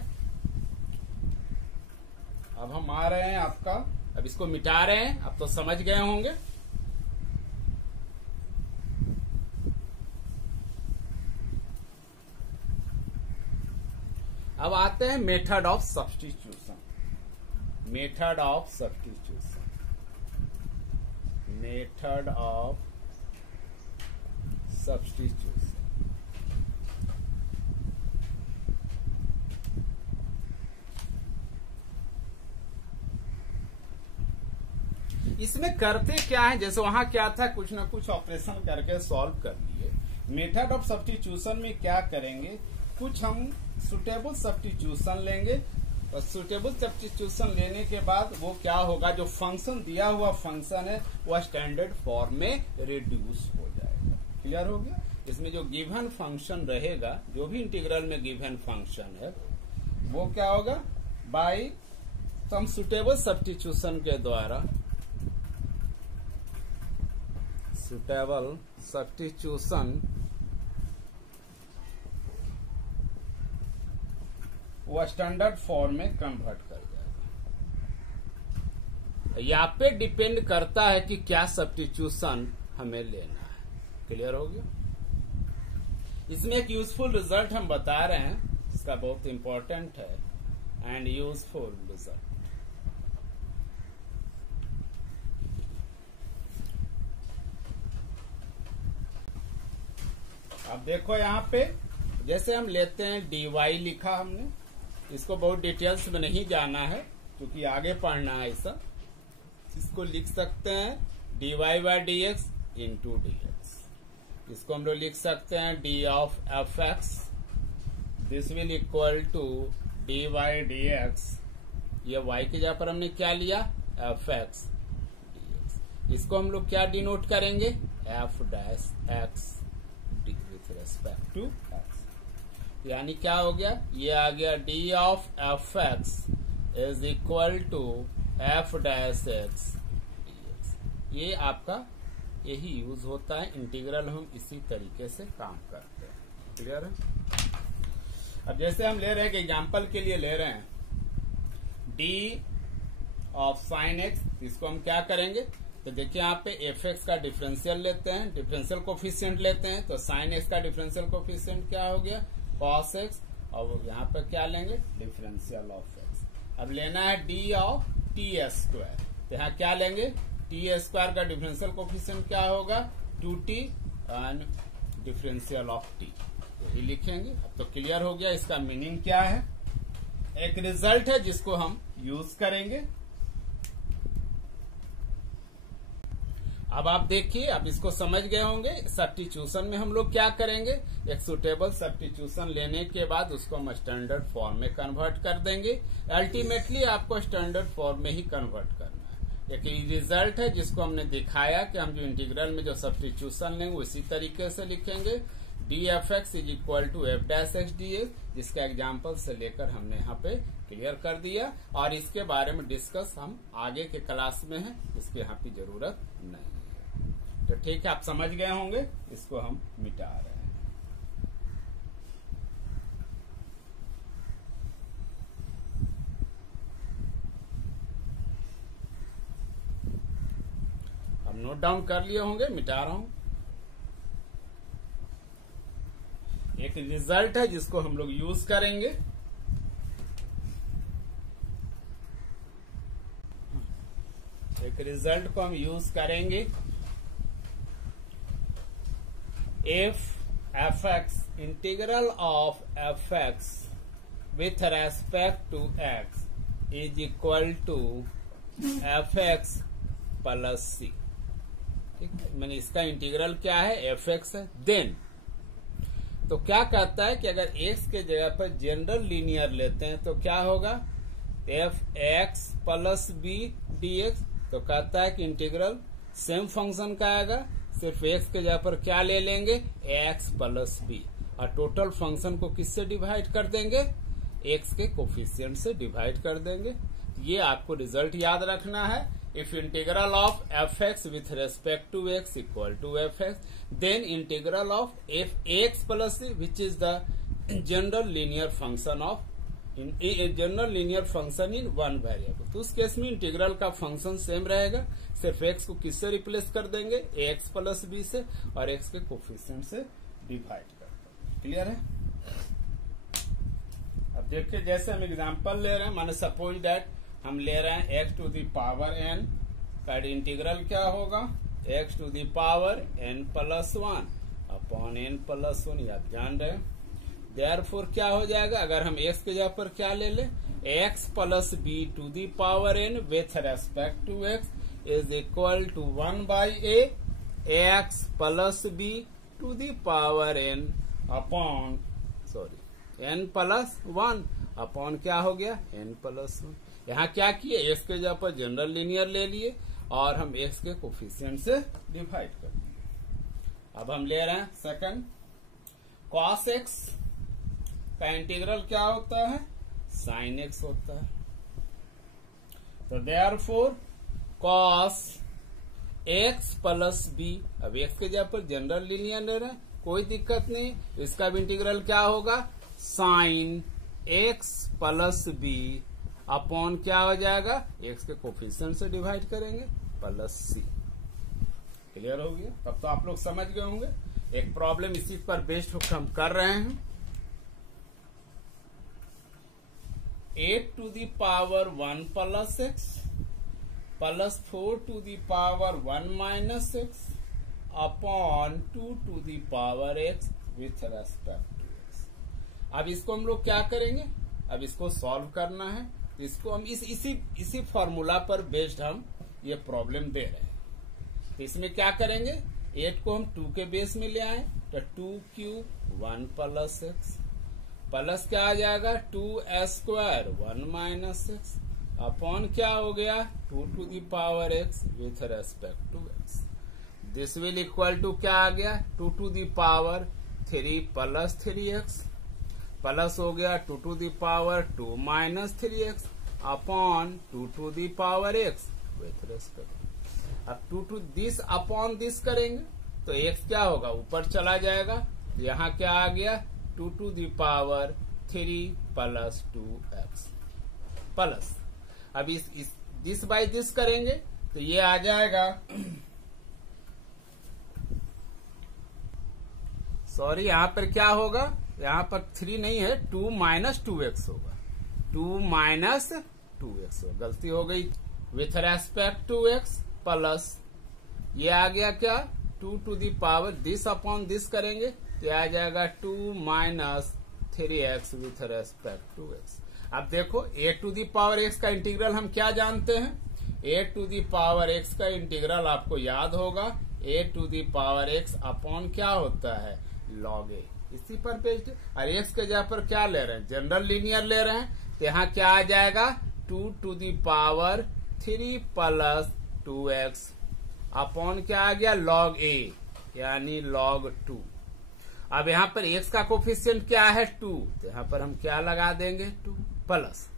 अब हम आ रहे हैं आपका, अब इसको मिटा रहे हैं, अब तो समझ गए होंगे। अब आते हैं method of substitution. Method of substitution, method of substitution. इसमें करते क्या है, जैसे वहां क्या था कुछ ना कुछ ऑपरेशन करके सॉल्व कर लिए। मेथड ऑफ सब्स्टिट्यूशन में क्या करेंगे, कुछ हम सुटेबल सब्स्टिट्यूशन लेंगे, और सुटेबल सब्स्टिट्यूशन लेने के बाद वो क्या होगा, जो फंक्शन दिया हुआ फंक्शन है वह स्टैंडर्ड फॉर्म में रिड्यूस हो जाएगा। क्लियर हो गया। इसमें जो गिवन फंक्शन रहेगा, जो भी इंटीग्रल में गिवन फंक्शन है वो क्या होगा बाय सम सुटेबल सब्स्टिट्यूशन के द्वारा, सुटेबल सब्स्टिट्यूशन वो स्टैंडर्ड फॉर्म में कन्वर्ट कर जाएगा। यहाँ पे डिपेंड करता है कि क्या सब्स्टिट्यूशन हमें लेना है। क्लियर हो गया। इसमें एक यूजफुल रिजल्ट हम बता रहे हैं, इसका बहुत इंपॉर्टेंट है एंड यूजफुल रिजल्ट। अब देखो यहाँ पे जैसे हम लेते हैं dy लिखा हमने, इसको बहुत डिटेल्स में नहीं जाना है क्योंकि आगे पढ़ना है ऐसा। इसको लिख सकते हैं dy by dx into dx। इसको हम लोग लिख सकते हैं d of F x, this will equal to dy dx। ये y के जगह पर हमने क्या लिया, एफ एक्स dx। इसको हम लोग क्या डिनोट करेंगे, f dash x with respect to x. यानी क्या हो गया, ये आ गया d of F x is equal to f dash x dx। ये आपका यही यूज होता है, इंटीग्रल हम इसी तरीके से काम करते हैं। क्लियर है। अब जैसे हम ले रहे हैं, एग्जाम्पल के लिए ले रहे हैं d ऑफ साइन एक्स, इसको हम क्या करेंगे, तो देखिए यहाँ पे एफ एक्स का डिफरेंशियल लेते हैं, डिफरेंशियल कोफिशिएंट लेते हैं, तो साइन एक्स का डिफरेंशियल कोफिशिएंट क्या हो गया, कॉस एक्स, और यहाँ पे क्या लेंगे, डिफरेंशियल ऑफ एक्स। अब लेना है डी ऑफ टी स्क्वायर, तो यहाँ क्या लेंगे, टी स्क्वायर का डिफरेंशियल कोफिशिएंट क्या होगा, 2t and differential of T, यही लिखेंगे। अब तो क्लियर हो गया इसका मीनिंग क्या है। एक रिजल्ट है जिसको हम यूज करेंगे। अब आप देखिए, अब इसको समझ गए होंगे। सब्स्टिट्यूशन में हम लोग क्या करेंगे, एक सुटेबल सब्स्टिट्यूशन लेने के बाद उसको हम स्टैंडर्ड फॉर्म में कन्वर्ट कर देंगे। अल्टीमेटली आपको स्टैंडर्ड फॉर्म में ही कन्वर्ट करना है। एक रिजल्ट है जिसको हमने दिखाया कि हम जो इंटीग्रल में जो सब्स्टिट्यूशन लेंगे उसी तरीके से लिखेंगे। D f x is equal to f dash x d x, जिसका एग्जाम्पल से लेकर हमने यहाँ पे क्लियर कर दिया, और इसके बारे में डिस्कस हम आगे के क्लास में है, इसकी यहाँ पे जरूरत नहीं है। तो ठीक है, आप समझ गए होंगे। इसको हम मिटा रहे हैं। अब नोट डाउन कर लिए होंगे, मिटा रहा हूं। एक रिजल्ट है जिसको हम लोग यूज करेंगे। एक रिजल्ट को हम यूज करेंगे। F x, integral of F x with respect to x is equal to F x plus c. ठीक है, मैंने इसका इंटीग्रल क्या है, एफ एक्स है। देन तो क्या कहता है कि अगर एक्स के जगह पर जनरल लीनियर लेते हैं तो क्या होगा, f x plus b d x. तो कहता है कि इंटीग्रल सेम फंक्शन का आएगा, सिर्फ एक्स के जगह पर क्या ले लेंगे, एक्स प्लस बी, और टोटल फंक्शन को किससे डिवाइड कर देंगे, एक्स के कोफिशिएंट से डिवाइड कर देंगे। ये आपको रिजल्ट याद रखना है। If integral of F x with respect to x equal to F x, then integral of F x plus c which is the general linear function of general linear function in one variable. तो उस केस में इंटीग्रल का फंक्शन सेम रहेगा, सिर्फ एक्स को किससे रिप्लेस कर देंगे, एक्स प्लस बी से, और एक्स के कोफिशिएंट से डिवाइड कर देंगे। क्लियर है। अब देखिए, जैसे हम एग्जांपल ले रहे हैं, माने सपोज दैट हम ले रहे हैं x to the power n का इंटीग्रल क्या होगा, x to the power n plus one upon n plus one, आप जान रहे हैं। देयरफॉर क्या हो जाएगा, अगर हम एक्स के जगह पर क्या ले लें, x plus b to the power n with respect to x is equal to 1 by a x plus b to the power n upon n plus one upon क्या हो गया, एन प्लस वन। यहाँ क्या किए, एक्स के जगह पर जनरल लीनियर ले लिए और हम एक्स के कोफिशिएंट से डिवाइड कर दिए। अब हम ले रहे हैं सेकंड, कॉस एक्स का इंटीग्रल क्या होता है, साइन एक्स होता है। तो therefore cos x plus b, अब एक्स के जगह पर जनरल लीनियर ले रहे हैं, कोई दिक्कत नहीं, इसका भी इंटीग्रल क्या होगा, sine x plus b upon क्या हो जाएगा, एक्स के कोफिशिएंट से डिवाइड करेंगे प्लस सी। क्लियर हो गया। तब तो आप लोग समझ गए होंगे। एक प्रॉब्लम इसी पर बेस्ड होकर हम कर रहे हैं। 8 to the power 1 plus x plus 4 to the power 1 minus x upon 2 to the power x with respect to x। अब इसको हम लोग क्या करेंगे, अब इसको सॉल्व करना है। इसको हम इसी फॉर्मूला पर बेस्ड हम ये प्रॉब्लम दे रहे हैं। तो इसमें क्या करेंगे, 8 को हम 2 के बेस में ले आए तो 2 क्यूब 1 प्लस एक्स प्लस क्या आ जाएगा 2 स्क्वायर 1 माइनस एक्स अपॉन क्या हो गया 2 to the power x with respect to x। This will equal to क्या आ गया 2 to the power 3 plus 3x plus हो गया 2 to the power 2 minus 3x upon 2 to the power x with respect। अब 2 to दिस अपॉन दिस करेंगे तो x क्या होगा ऊपर चला जाएगा, तो यहाँ क्या आ गया 2 to the power 3 plus 2x plus. अब इस दिस बाय दिस करेंगे तो ये आ जाएगा सॉरी यहाँ पर क्या होगा, यहाँ पर 3 नहीं है 2 माइनस 2x होगा, 2 माइनस 2x होगा, गलती हो गई with respect to x plus ये आ गया क्या 2 to the power this upon this करेंगे तो आ जाएगा 2 minus 3x with respect to x। अब देखो a to the power x का इंटीग्रल हम क्या जानते हैं, a to the power x का इंटीग्रल आपको याद होगा a to the power x upon क्या होता है log a। इसी पर बेस्ड और x के जगह पर क्या ले रहे हैं जनरल लीनियर ले रहे हैं, तो यहाँ क्या आ जाएगा 2 to the power 3 plus 2x upon क्या आ गया log a यानी log 2। अब यहाँ पर x का कोफिशिएंट क्या है 2, तो यहाँ पर हम क्या लगा देंगे 2 प्लस।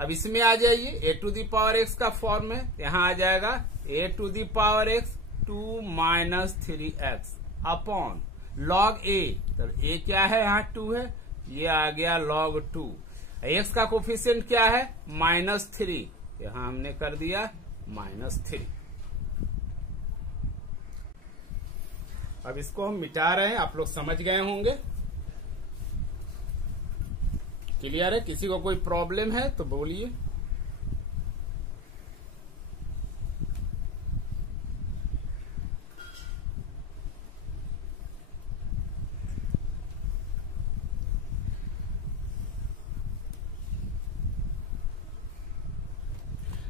अब इसमें आ जाइए a to the power x का फॉर्म है, यहाँ आ जाएगा a to the power x 2 minus 3x upon log a, तो a क्या है यहाँ 2 है, ये आ गया log 2। x का कोफिशिएंट क्या है -3, यहाँ हमने कर दिया -3। अब इसको हम मिटा रहे हैं, आप लोग समझ गए होंगे, क्लियर है। किसी को कोई प्रॉब्लम है तो बोलिए।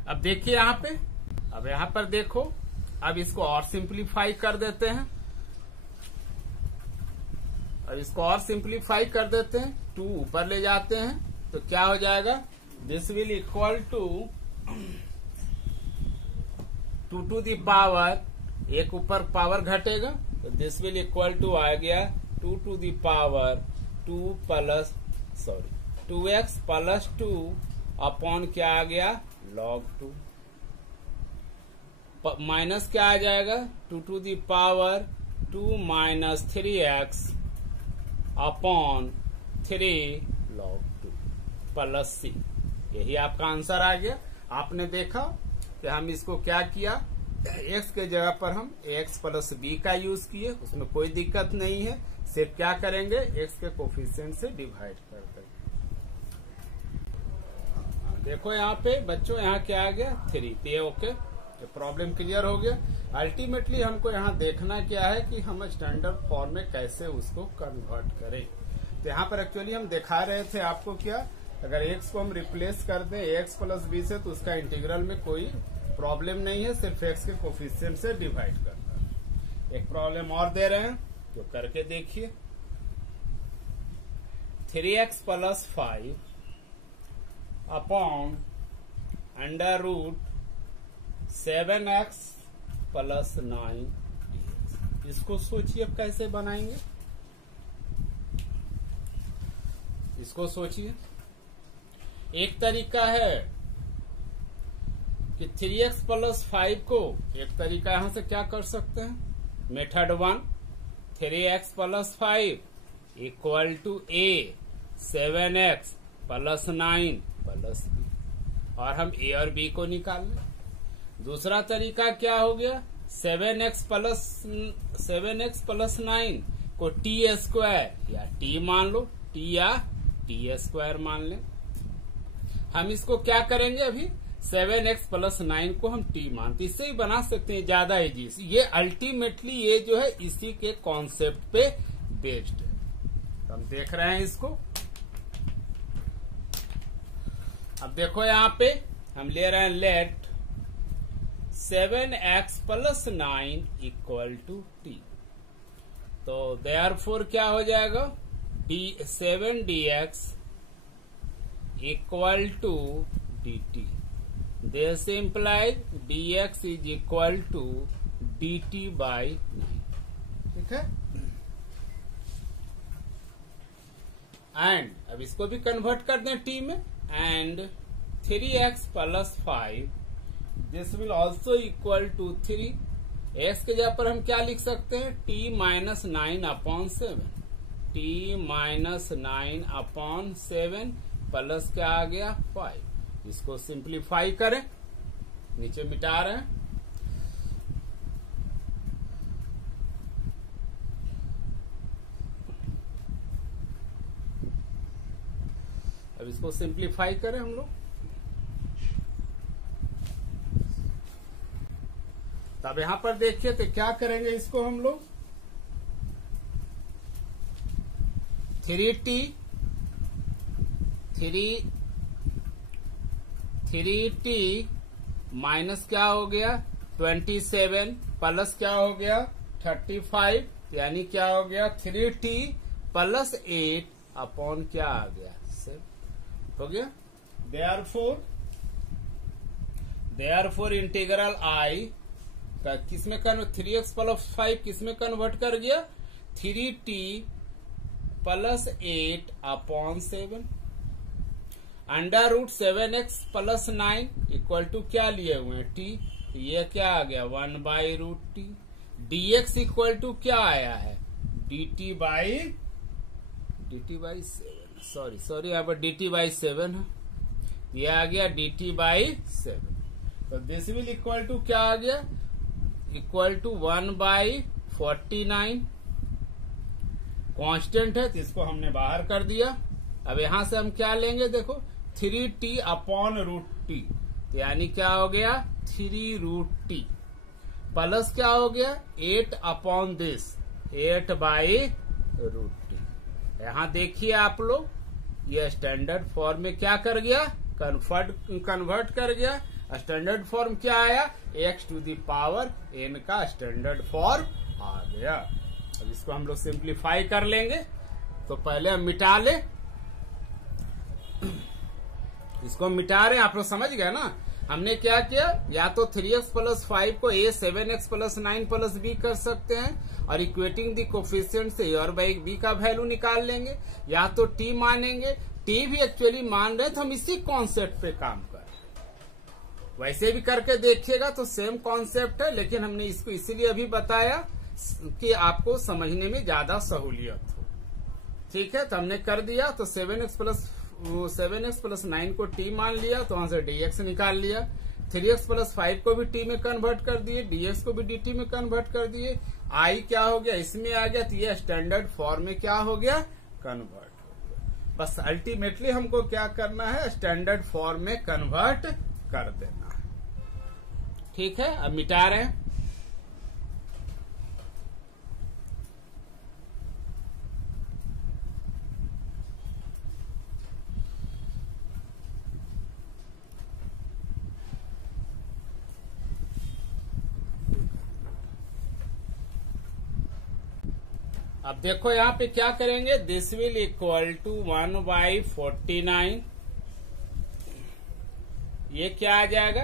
अब देखिए यहाँ पे, अब यहाँ पर देखो, अब इसको और सिंप्लीफाई कर देते हैं, अब इसको और सिंप्लीफाई कर देते हैं, 2 ऊपर ले जाते हैं तो क्या हो जाएगा this will equal to 2 to the power, एक ऊपर पावर घटेगा तो दिस विल इक्वल टू आ गया 2 to the power 2x plus 2 upon क्या आ गया log 2 माइनस क्या आ जाएगा 2 to the power 2 minus 3x upon 3 log 2 plus c। यही आपका आंसर आ गया। आपने देखा कि हम इसको क्या किया, x के जगह पर हम x प्लस b का यूज किए, उसमें कोई दिक्कत नहीं है, सिर्फ क्या करेंगे x के कोफिशिएंट से डिवाइड कर देंगे। देखो यहाँ पे बच्चों यहाँ क्या आ गया 3, तो ये ओके, ये प्रॉब्लम क्लियर हो गया। अल्टीमेटली हमको यहाँ देखना क्या है कि हम स्टैंडर्ड फॉर्म में कैसे उसको कन्वर्ट करें। तो यहाँ पर एक्चुअली हम दिखा रहे थे आपको क्या, अगर x को हम रिप्लेस कर दें ax प्लस b से तो उसका इंटीग्रल में कोई प्रॉब्लम नहीं है, सिर्फ x के कोफिशिएंट से डिवाइड करना है। एक प्रॉब्लम और दे रहे हैं जो करके देखिए, 3x plus 5 upon under root 7x plus 9, इसको सोचिए अब कैसे बनाएंगे, इसको सोचिए। एक तरीका है कि 3x प्लस 5 को, एक तरीका यहां से क्या कर सकते हैं, method 1 3x plus 5 equal to a 7x plus 9 plus b, और हम a और b को निकाल लें। दूसरा तरीका क्या हो गया, 7x प्लस 9 को टी स्क्वायर या टी मान लो, टी या टी स्क्वायर मान लें। हम इसको क्या करेंगे, अभी 7x प्लस 9 को हम टी मानते, इससे ही बना सकते हैं, ज्यादा इजी। ये अल्टीमेटली ये जो है इसी के कॉन्सेप्ट पे बेस्ड है। तो हम देख रहे हैं इसको। अब देखो यहां पे हम ले रहे हैं let 7x plus 9 equal to t. तो देयरफॉर क्या हो जाएगा, 7dx equal to dt। This implies dx is equal to dt by 9। ठीक है। एंड अब इसको भी कन्वर्ट कर दें t में, and 3x plus 5 this will also equal to 3। x के जगह पर हम क्या लिख सकते हैं, t minus 9 upon 7, t minus 9 upon 7 plus क्या आ गया 5। इसको सिंप्लीफाई करें, नीचे मिटा रहे हैं। अब इसको सिंप्लीफाई करें हम लोग। तब यहां पर देखिए तो क्या करेंगे, इसको हम लोग 3t माइनस क्या हो गया 27 प्लस क्या हो गया 35, यानी क्या हो गया 3t प्लस 8 अपॉन क्या आ गया 7 हो गया। देयरफॉर इंटीग्रल आई का किसमें 3x प्लस 5 किसमें कन्वर्ट कर गया 3t plus 8 upon 7। Under root 7x plus 9 equal to क्या लिए हुए हैं t, ये क्या आ गया 1 by root t. dx equal to क्या आया है dt बाई 7, सॉरी यहाँ पर dt बाई 7 है, ये आ गया dt बाई 7। तो दिस विल इक्वल टू क्या आ गया, इक्वल टू 1 बाई 49। कांस्टेंट है तो इसको हमने बाहर कर दिया। अब यहां से हम क्या लेंगे, देखो 3t अपॉन रूट टी, यानी क्या हो गया 3 रूट टी प्लस क्या हो गया 8 upon this 8 by root t. यहां देखिए आप लोग, ये स्टैंडर्ड फॉर्म में क्या कर गया, कन्वर्ट कर गया। स्टैंडर्ड फॉर्म क्या आया, x to the power n का स्टैंडर्ड फॉर्म आ गया। अब इसको हम लोग सिंप्लीफाई कर लेंगे। तो पहले हम मिटा ले, इसको मिटा रहे, आप लोग समझ गए ना। हमने क्या किया, या तो 3x प्लस 5 को a 7x plus 9 plus b कर सकते हैं और इक्वेटिंग द कोफिशिएंट से a और b का वैल्यू निकाल लेंगे, या तो t मानेंगे। t भी एक्चुअली मान रहे तो हम इसी कॉन्सेप्ट पे काम कर, वैसे भी करके देखिएगा तो सेम कॉन्सेप्ट है, लेकिन हमने इसको इसीलिए अभी बताया कि आपको समझने में ज्यादा सहूलियत हो। ठीक है, तो हमने कर दिया। तो 7x प्लस 9 को t मान लिया, तो वहां से dx निकाल लिया। 3x प्लस 5 को भी t में कन्वर्ट कर दिए, dx को भी dt में कन्वर्ट कर दिए। i क्या हो गया, इसमें आ गया, तो ये स्टैंडर्ड फॉर्म में क्या हो गया, कन्वर्ट हो गया। बस अल्टीमेटली हमको क्या करना है, स्टैंडर्ड फॉर्म में कन्वर्ट कर देना है। ठीक है, अब मिटा रहे हैं। अब देखो यहां पे क्या करेंगे, this will equal to 1 by 49। ये क्या आ जाएगा,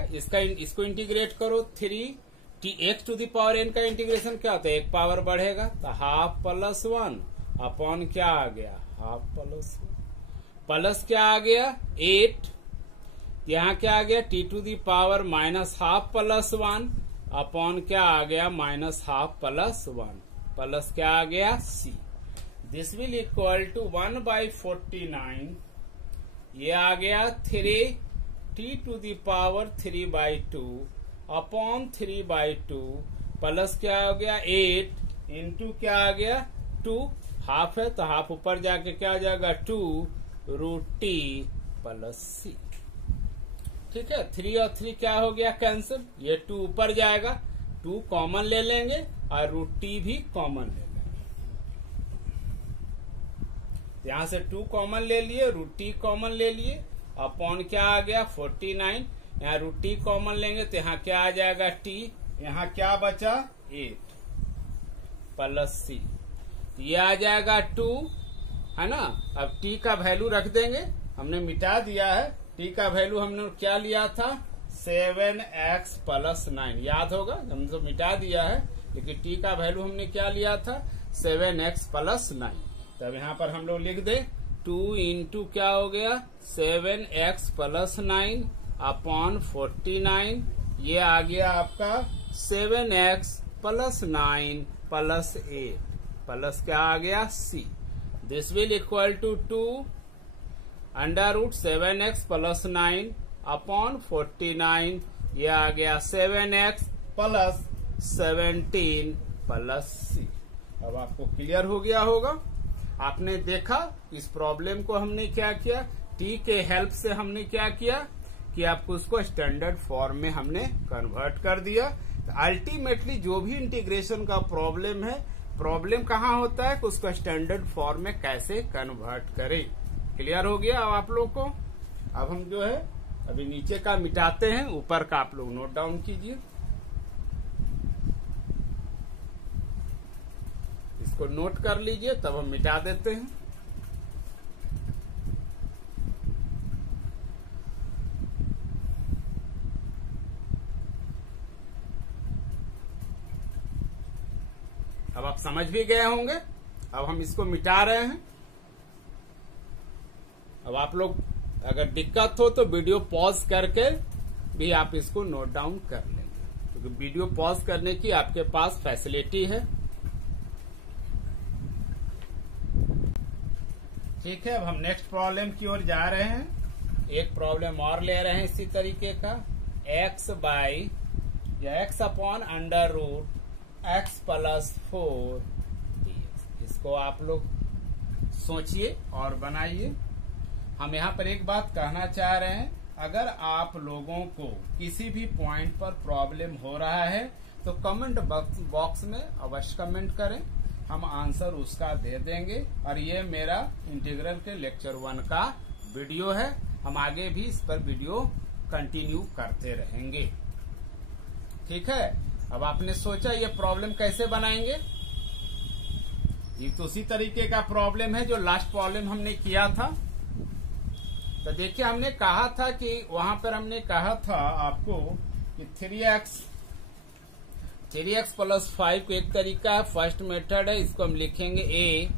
इसको इंटीग्रेट करो 3x to the power n का इंटीग्रेशन क्या होता है, एक पावर बढ़ेगा तो हाफ प्लस 1 अपॉन क्या आ गया हाफ प्लस 1 प्लस क्या आ गया 8। यहाँ क्या आ गया t to the power minus half plus 1 upon क्या आ गया माइनस हाफ प्लस 1 प्लस क्या आ गया c। This will equal to 1 by 49, ये आ गया 3t to the power 3 by 2 upon 3 by 2 plus क्या हो गया 8 इंटू क्या आ गया 2, हाफ है तो हाफ ऊपर जाके क्या हो जाएगा 2 रूट टी प्लस सी। ठीक है, 3 और 3 क्या हो गया कैंसिल, ये 2 ऊपर जाएगा, 2 कॉमन ले लेंगे और रूट टी भी कॉमन ले लेंगे। यहां से 2 कॉमन ले लिए, रूट टी कॉमन ले लिए, अपॉन क्या आ गया 49, यहाँ रूट टी कॉमन लेंगे तो यहाँ क्या आ जाएगा टी, यहाँ क्या बचा 8 प्लस सी, ये आ जाएगा 2 है ना। अब टी का वैल्यू रख देंगे, हमने मिटा दिया है, टी का वैल्यू हमने क्या लिया था 7x प्लस 9, याद होगा हमने तो मिटा दिया है, लेकिन टी का वैल्यू हमने क्या लिया था 7x प्लस 9। तब यहाँ पर हम लोग लिख दे 2 इंटू क्या हो गया 7x प्लस 9 अपॉन 49, ये आ गया आपका 7x प्लस 9 प्लस 8 प्लस क्या आ गया c। This will equal to 2 under root 7x plus 9 upon 49, ये आ गया 7x प्लस 17 प्लस c। अब आपको क्लियर हो गया होगा। आपने देखा इस प्रॉब्लम को हमने क्या किया, टी के हेल्प से हमने क्या किया कि आपको उसको स्टैंडर्ड फॉर्म में हमने कन्वर्ट कर दिया। तो अल्टीमेटली जो भी इंटीग्रेशन का प्रॉब्लम है, प्रॉब्लम कहाँ होता है कि उसको स्टैंडर्ड फॉर्म में कैसे कन्वर्ट करें। क्लियर हो गया अब आप लोग को। अब हम जो है अभी नीचे का मिटाते हैं, ऊपर का आप लोग नोट डाउन कीजिए, इसको नोट कर लीजिए, तब हम मिटा देते हैं। अब आप समझ भी गए होंगे। अब हम इसको मिटा रहे हैं। अब आप लोग अगर दिक्कत हो तो वीडियो पॉज करके भी आप इसको नोट डाउन कर लेंगे, क्योंकि वीडियो पॉज करने की आपके पास फैसिलिटी है। ठीक है, अब हम नेक्स्ट प्रॉब्लम की ओर जा रहे हैं। एक प्रॉब्लम और ले रहे हैं इसी तरीके का, x बाई या x upon under root x plus 4 dx। इसको आप लोग सोचिए और बनाइए। हम यहाँ पर एक बात कहना चाह रहे हैं, अगर आप लोगों को किसी भी पॉइंट पर प्रॉब्लम हो रहा है तो कमेंट बॉक्स में अवश्य कमेंट करें, हम आंसर उसका दे देंगे। और ये मेरा इंटीग्रल के लेक्चर 1 का वीडियो है, हम आगे भी इस पर वीडियो कंटिन्यू करते रहेंगे। ठीक है, अब आपने सोचा ये प्रॉब्लम कैसे बनाएंगे। ये तो उसी तरीके का प्रॉब्लम है जो लास्ट प्रॉब्लम हमने किया था। तो देखिए, हमने कहा था कि वहां पर हमने कहा था आपको कि 3x प्लस 5 को एक तरीका है, फर्स्ट मेथड है, इसको हम लिखेंगे a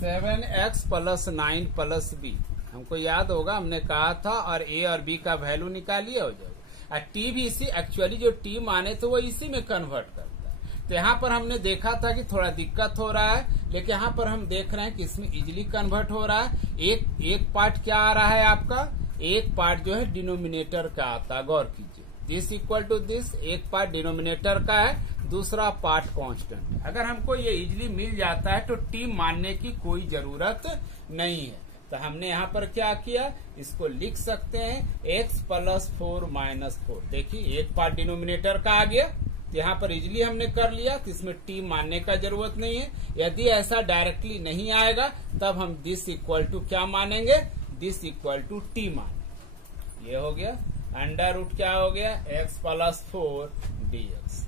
7x plus 9 plus b। हमको याद होगा हमने कहा था, और a और b का वैल्यू निकालिए हो जाएगा। और t भी इसी, एक्चुअली जो t माने तो वो इसी में कन्वर्ट करता है। तो यहाँ पर हमने देखा था कि थोड़ा दिक्कत हो रहा है, लेकिन यहाँ पर हम देख रहे हैं कि इसमें इजीली कन्वर्ट हो रहा है। एक पार्ट क्या आ रहा है आपका, एक पार्ट जो है डिनोमिनेटर का आता है, गौर कीजिए, दिस इक्वल टू दिस, एक पार्ट डिनोमिनेटर का है, दूसरा पार्ट कांस्टेंट। अगर हमको ये इजीली मिल जाता है तो टी मानने की कोई जरूरत नहीं है। तो हमने यहाँ पर क्या किया, इसको लिख सकते हैं x प्लस 4 माइनस 4। देखिए, एक पार्ट डिनोमिनेटर का आ गया, तो यहाँ पर इजीली हमने कर लिया, तो इसमें टी मानने का जरूरत नहीं है। यदि ऐसा डायरेक्टली नहीं आएगा तब हम दिस इक्वल टू क्या मानेंगे, दिस इक्वल टू टी मानेंगे। ये हो गया, अंडर रूट क्या हो गया x प्लस 4 dx।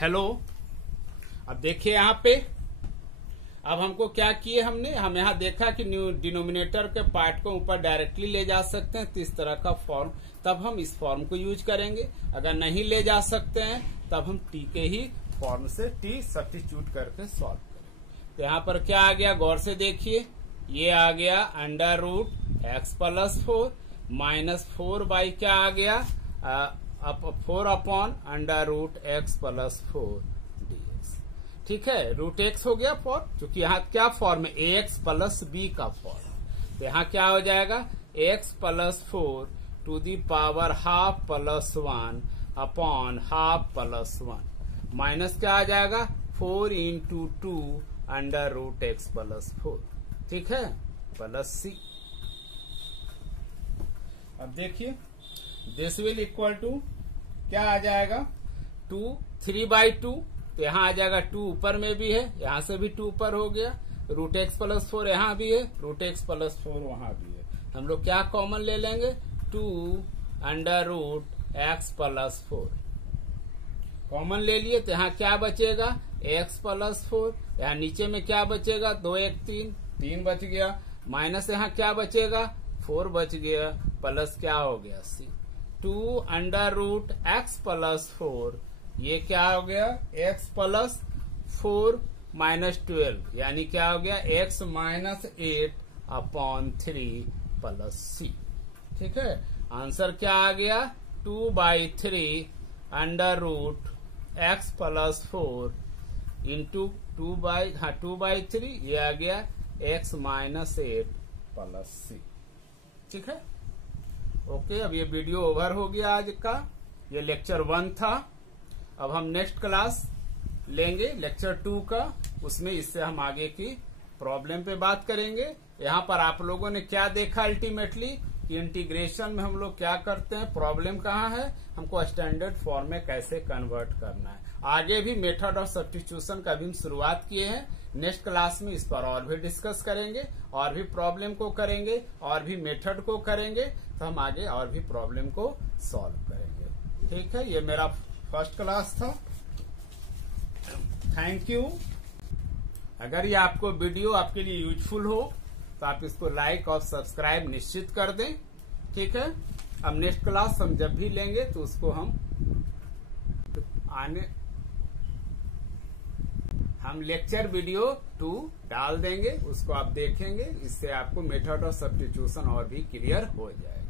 हेलो, अब देखिए यहाँ पे, अब हमको क्या किए हमने, हम यहाँ देखा कि डिनोमिनेटर के पार्ट को ऊपर डायरेक्टली ले जा सकते हैं, तो इस तरह का फॉर्म, तब हम इस फॉर्म को यूज करेंगे। अगर नहीं ले जा सकते हैं तब हम टी के ही फॉर्म से टी सब्स्टिट्यूट करके सॉल्व करेंगे। तो यहाँ पर क्या आ गया, गौर से देखिए, ये आ गया under root x plus 4 minus 4 by क्या आ गया 4 upon under root x plus 4 dx। ठीक है, रूट एक्स हो गया फॉर्म, क्योंकि यहाँ क्या फॉर्म है, ax प्लस b का फॉर्म। तो यहाँ क्या हो जाएगा, x plus 4 to the power half plus 1 upon half plus 1 minus क्या आ जाएगा 4 into 2 under root x plus 4, ठीक है, प्लस सी। अब देखिए दिस विल इक्वल टू क्या आ जाएगा 3/2, तो यहां आ जाएगा 2 ऊपर में भी है, यहां से भी 2 ऊपर हो गया, रूट एक्स प्लस 4 यहां भी है, रूट एक्स प्लस 4 वहां भी है। हम लोग क्या कॉमन ले लेंगे 2 under root x plus 4 common ले लिए, तो यहाँ क्या बचेगा एक्स प्लस 4, यहाँ नीचे में क्या बचेगा 2 1 3 बच गया, माइनस यहाँ क्या बचेगा 4 बच गया, प्लस क्या हो गया सी 2 अंडर रूट एक्स प्लस 4, ये क्या हो गया एक्स प्लस 4 माइनस 12, यानी क्या हो गया x minus 8 upon 3 plus c, ठीक है। आंसर क्या आ गया 2/3 under root x plus 4 into 2/3, ये आ गया एक्स माइनस 8 प्लस सी, ठीक है। ओके, अब ये वीडियो ओवर हो गया आज का, ये लेक्चर 1 था। अब हम नेक्स्ट क्लास लेंगे लेक्चर 2 का, उसमें इससे हम आगे की प्रॉब्लम पे बात करेंगे। यहाँ पर आप लोगों ने क्या देखा अल्टीमेटली कि इंटीग्रेशन में हम लोग क्या करते हैं, प्रॉब्लम कहाँ है, हमको स्टैंडर्ड फॉर्म में कैसे कन्वर्ट करना है। आगे भी मेथड ऑफ सब्स्टिट्यूशन का भी हम शुरुआत किए हैं, नेक्स्ट क्लास में इस पर और भी डिस्कस करेंगे, और भी प्रॉब्लम को करेंगे, और भी मेथड को करेंगे, तो हम आगे और भी प्रॉब्लम को सॉल्व करेंगे, ठीक है। ये मेरा फर्स्ट क्लास था, थैंक यू। अगर ये आपको वीडियो आपके लिए यूजफुल हो तो आप इसको लाइक और सब्सक्राइब निश्चित कर दें, ठीक है। अब नेक्स्ट क्लास हम जब भी लेंगे तो उसको हम लेक्चर वीडियो 2 डाल देंगे, उसको आप देखेंगे, इससे आपको मेथड ऑफ सब्स्टिट्यूशन और भी क्लियर हो जाएगा।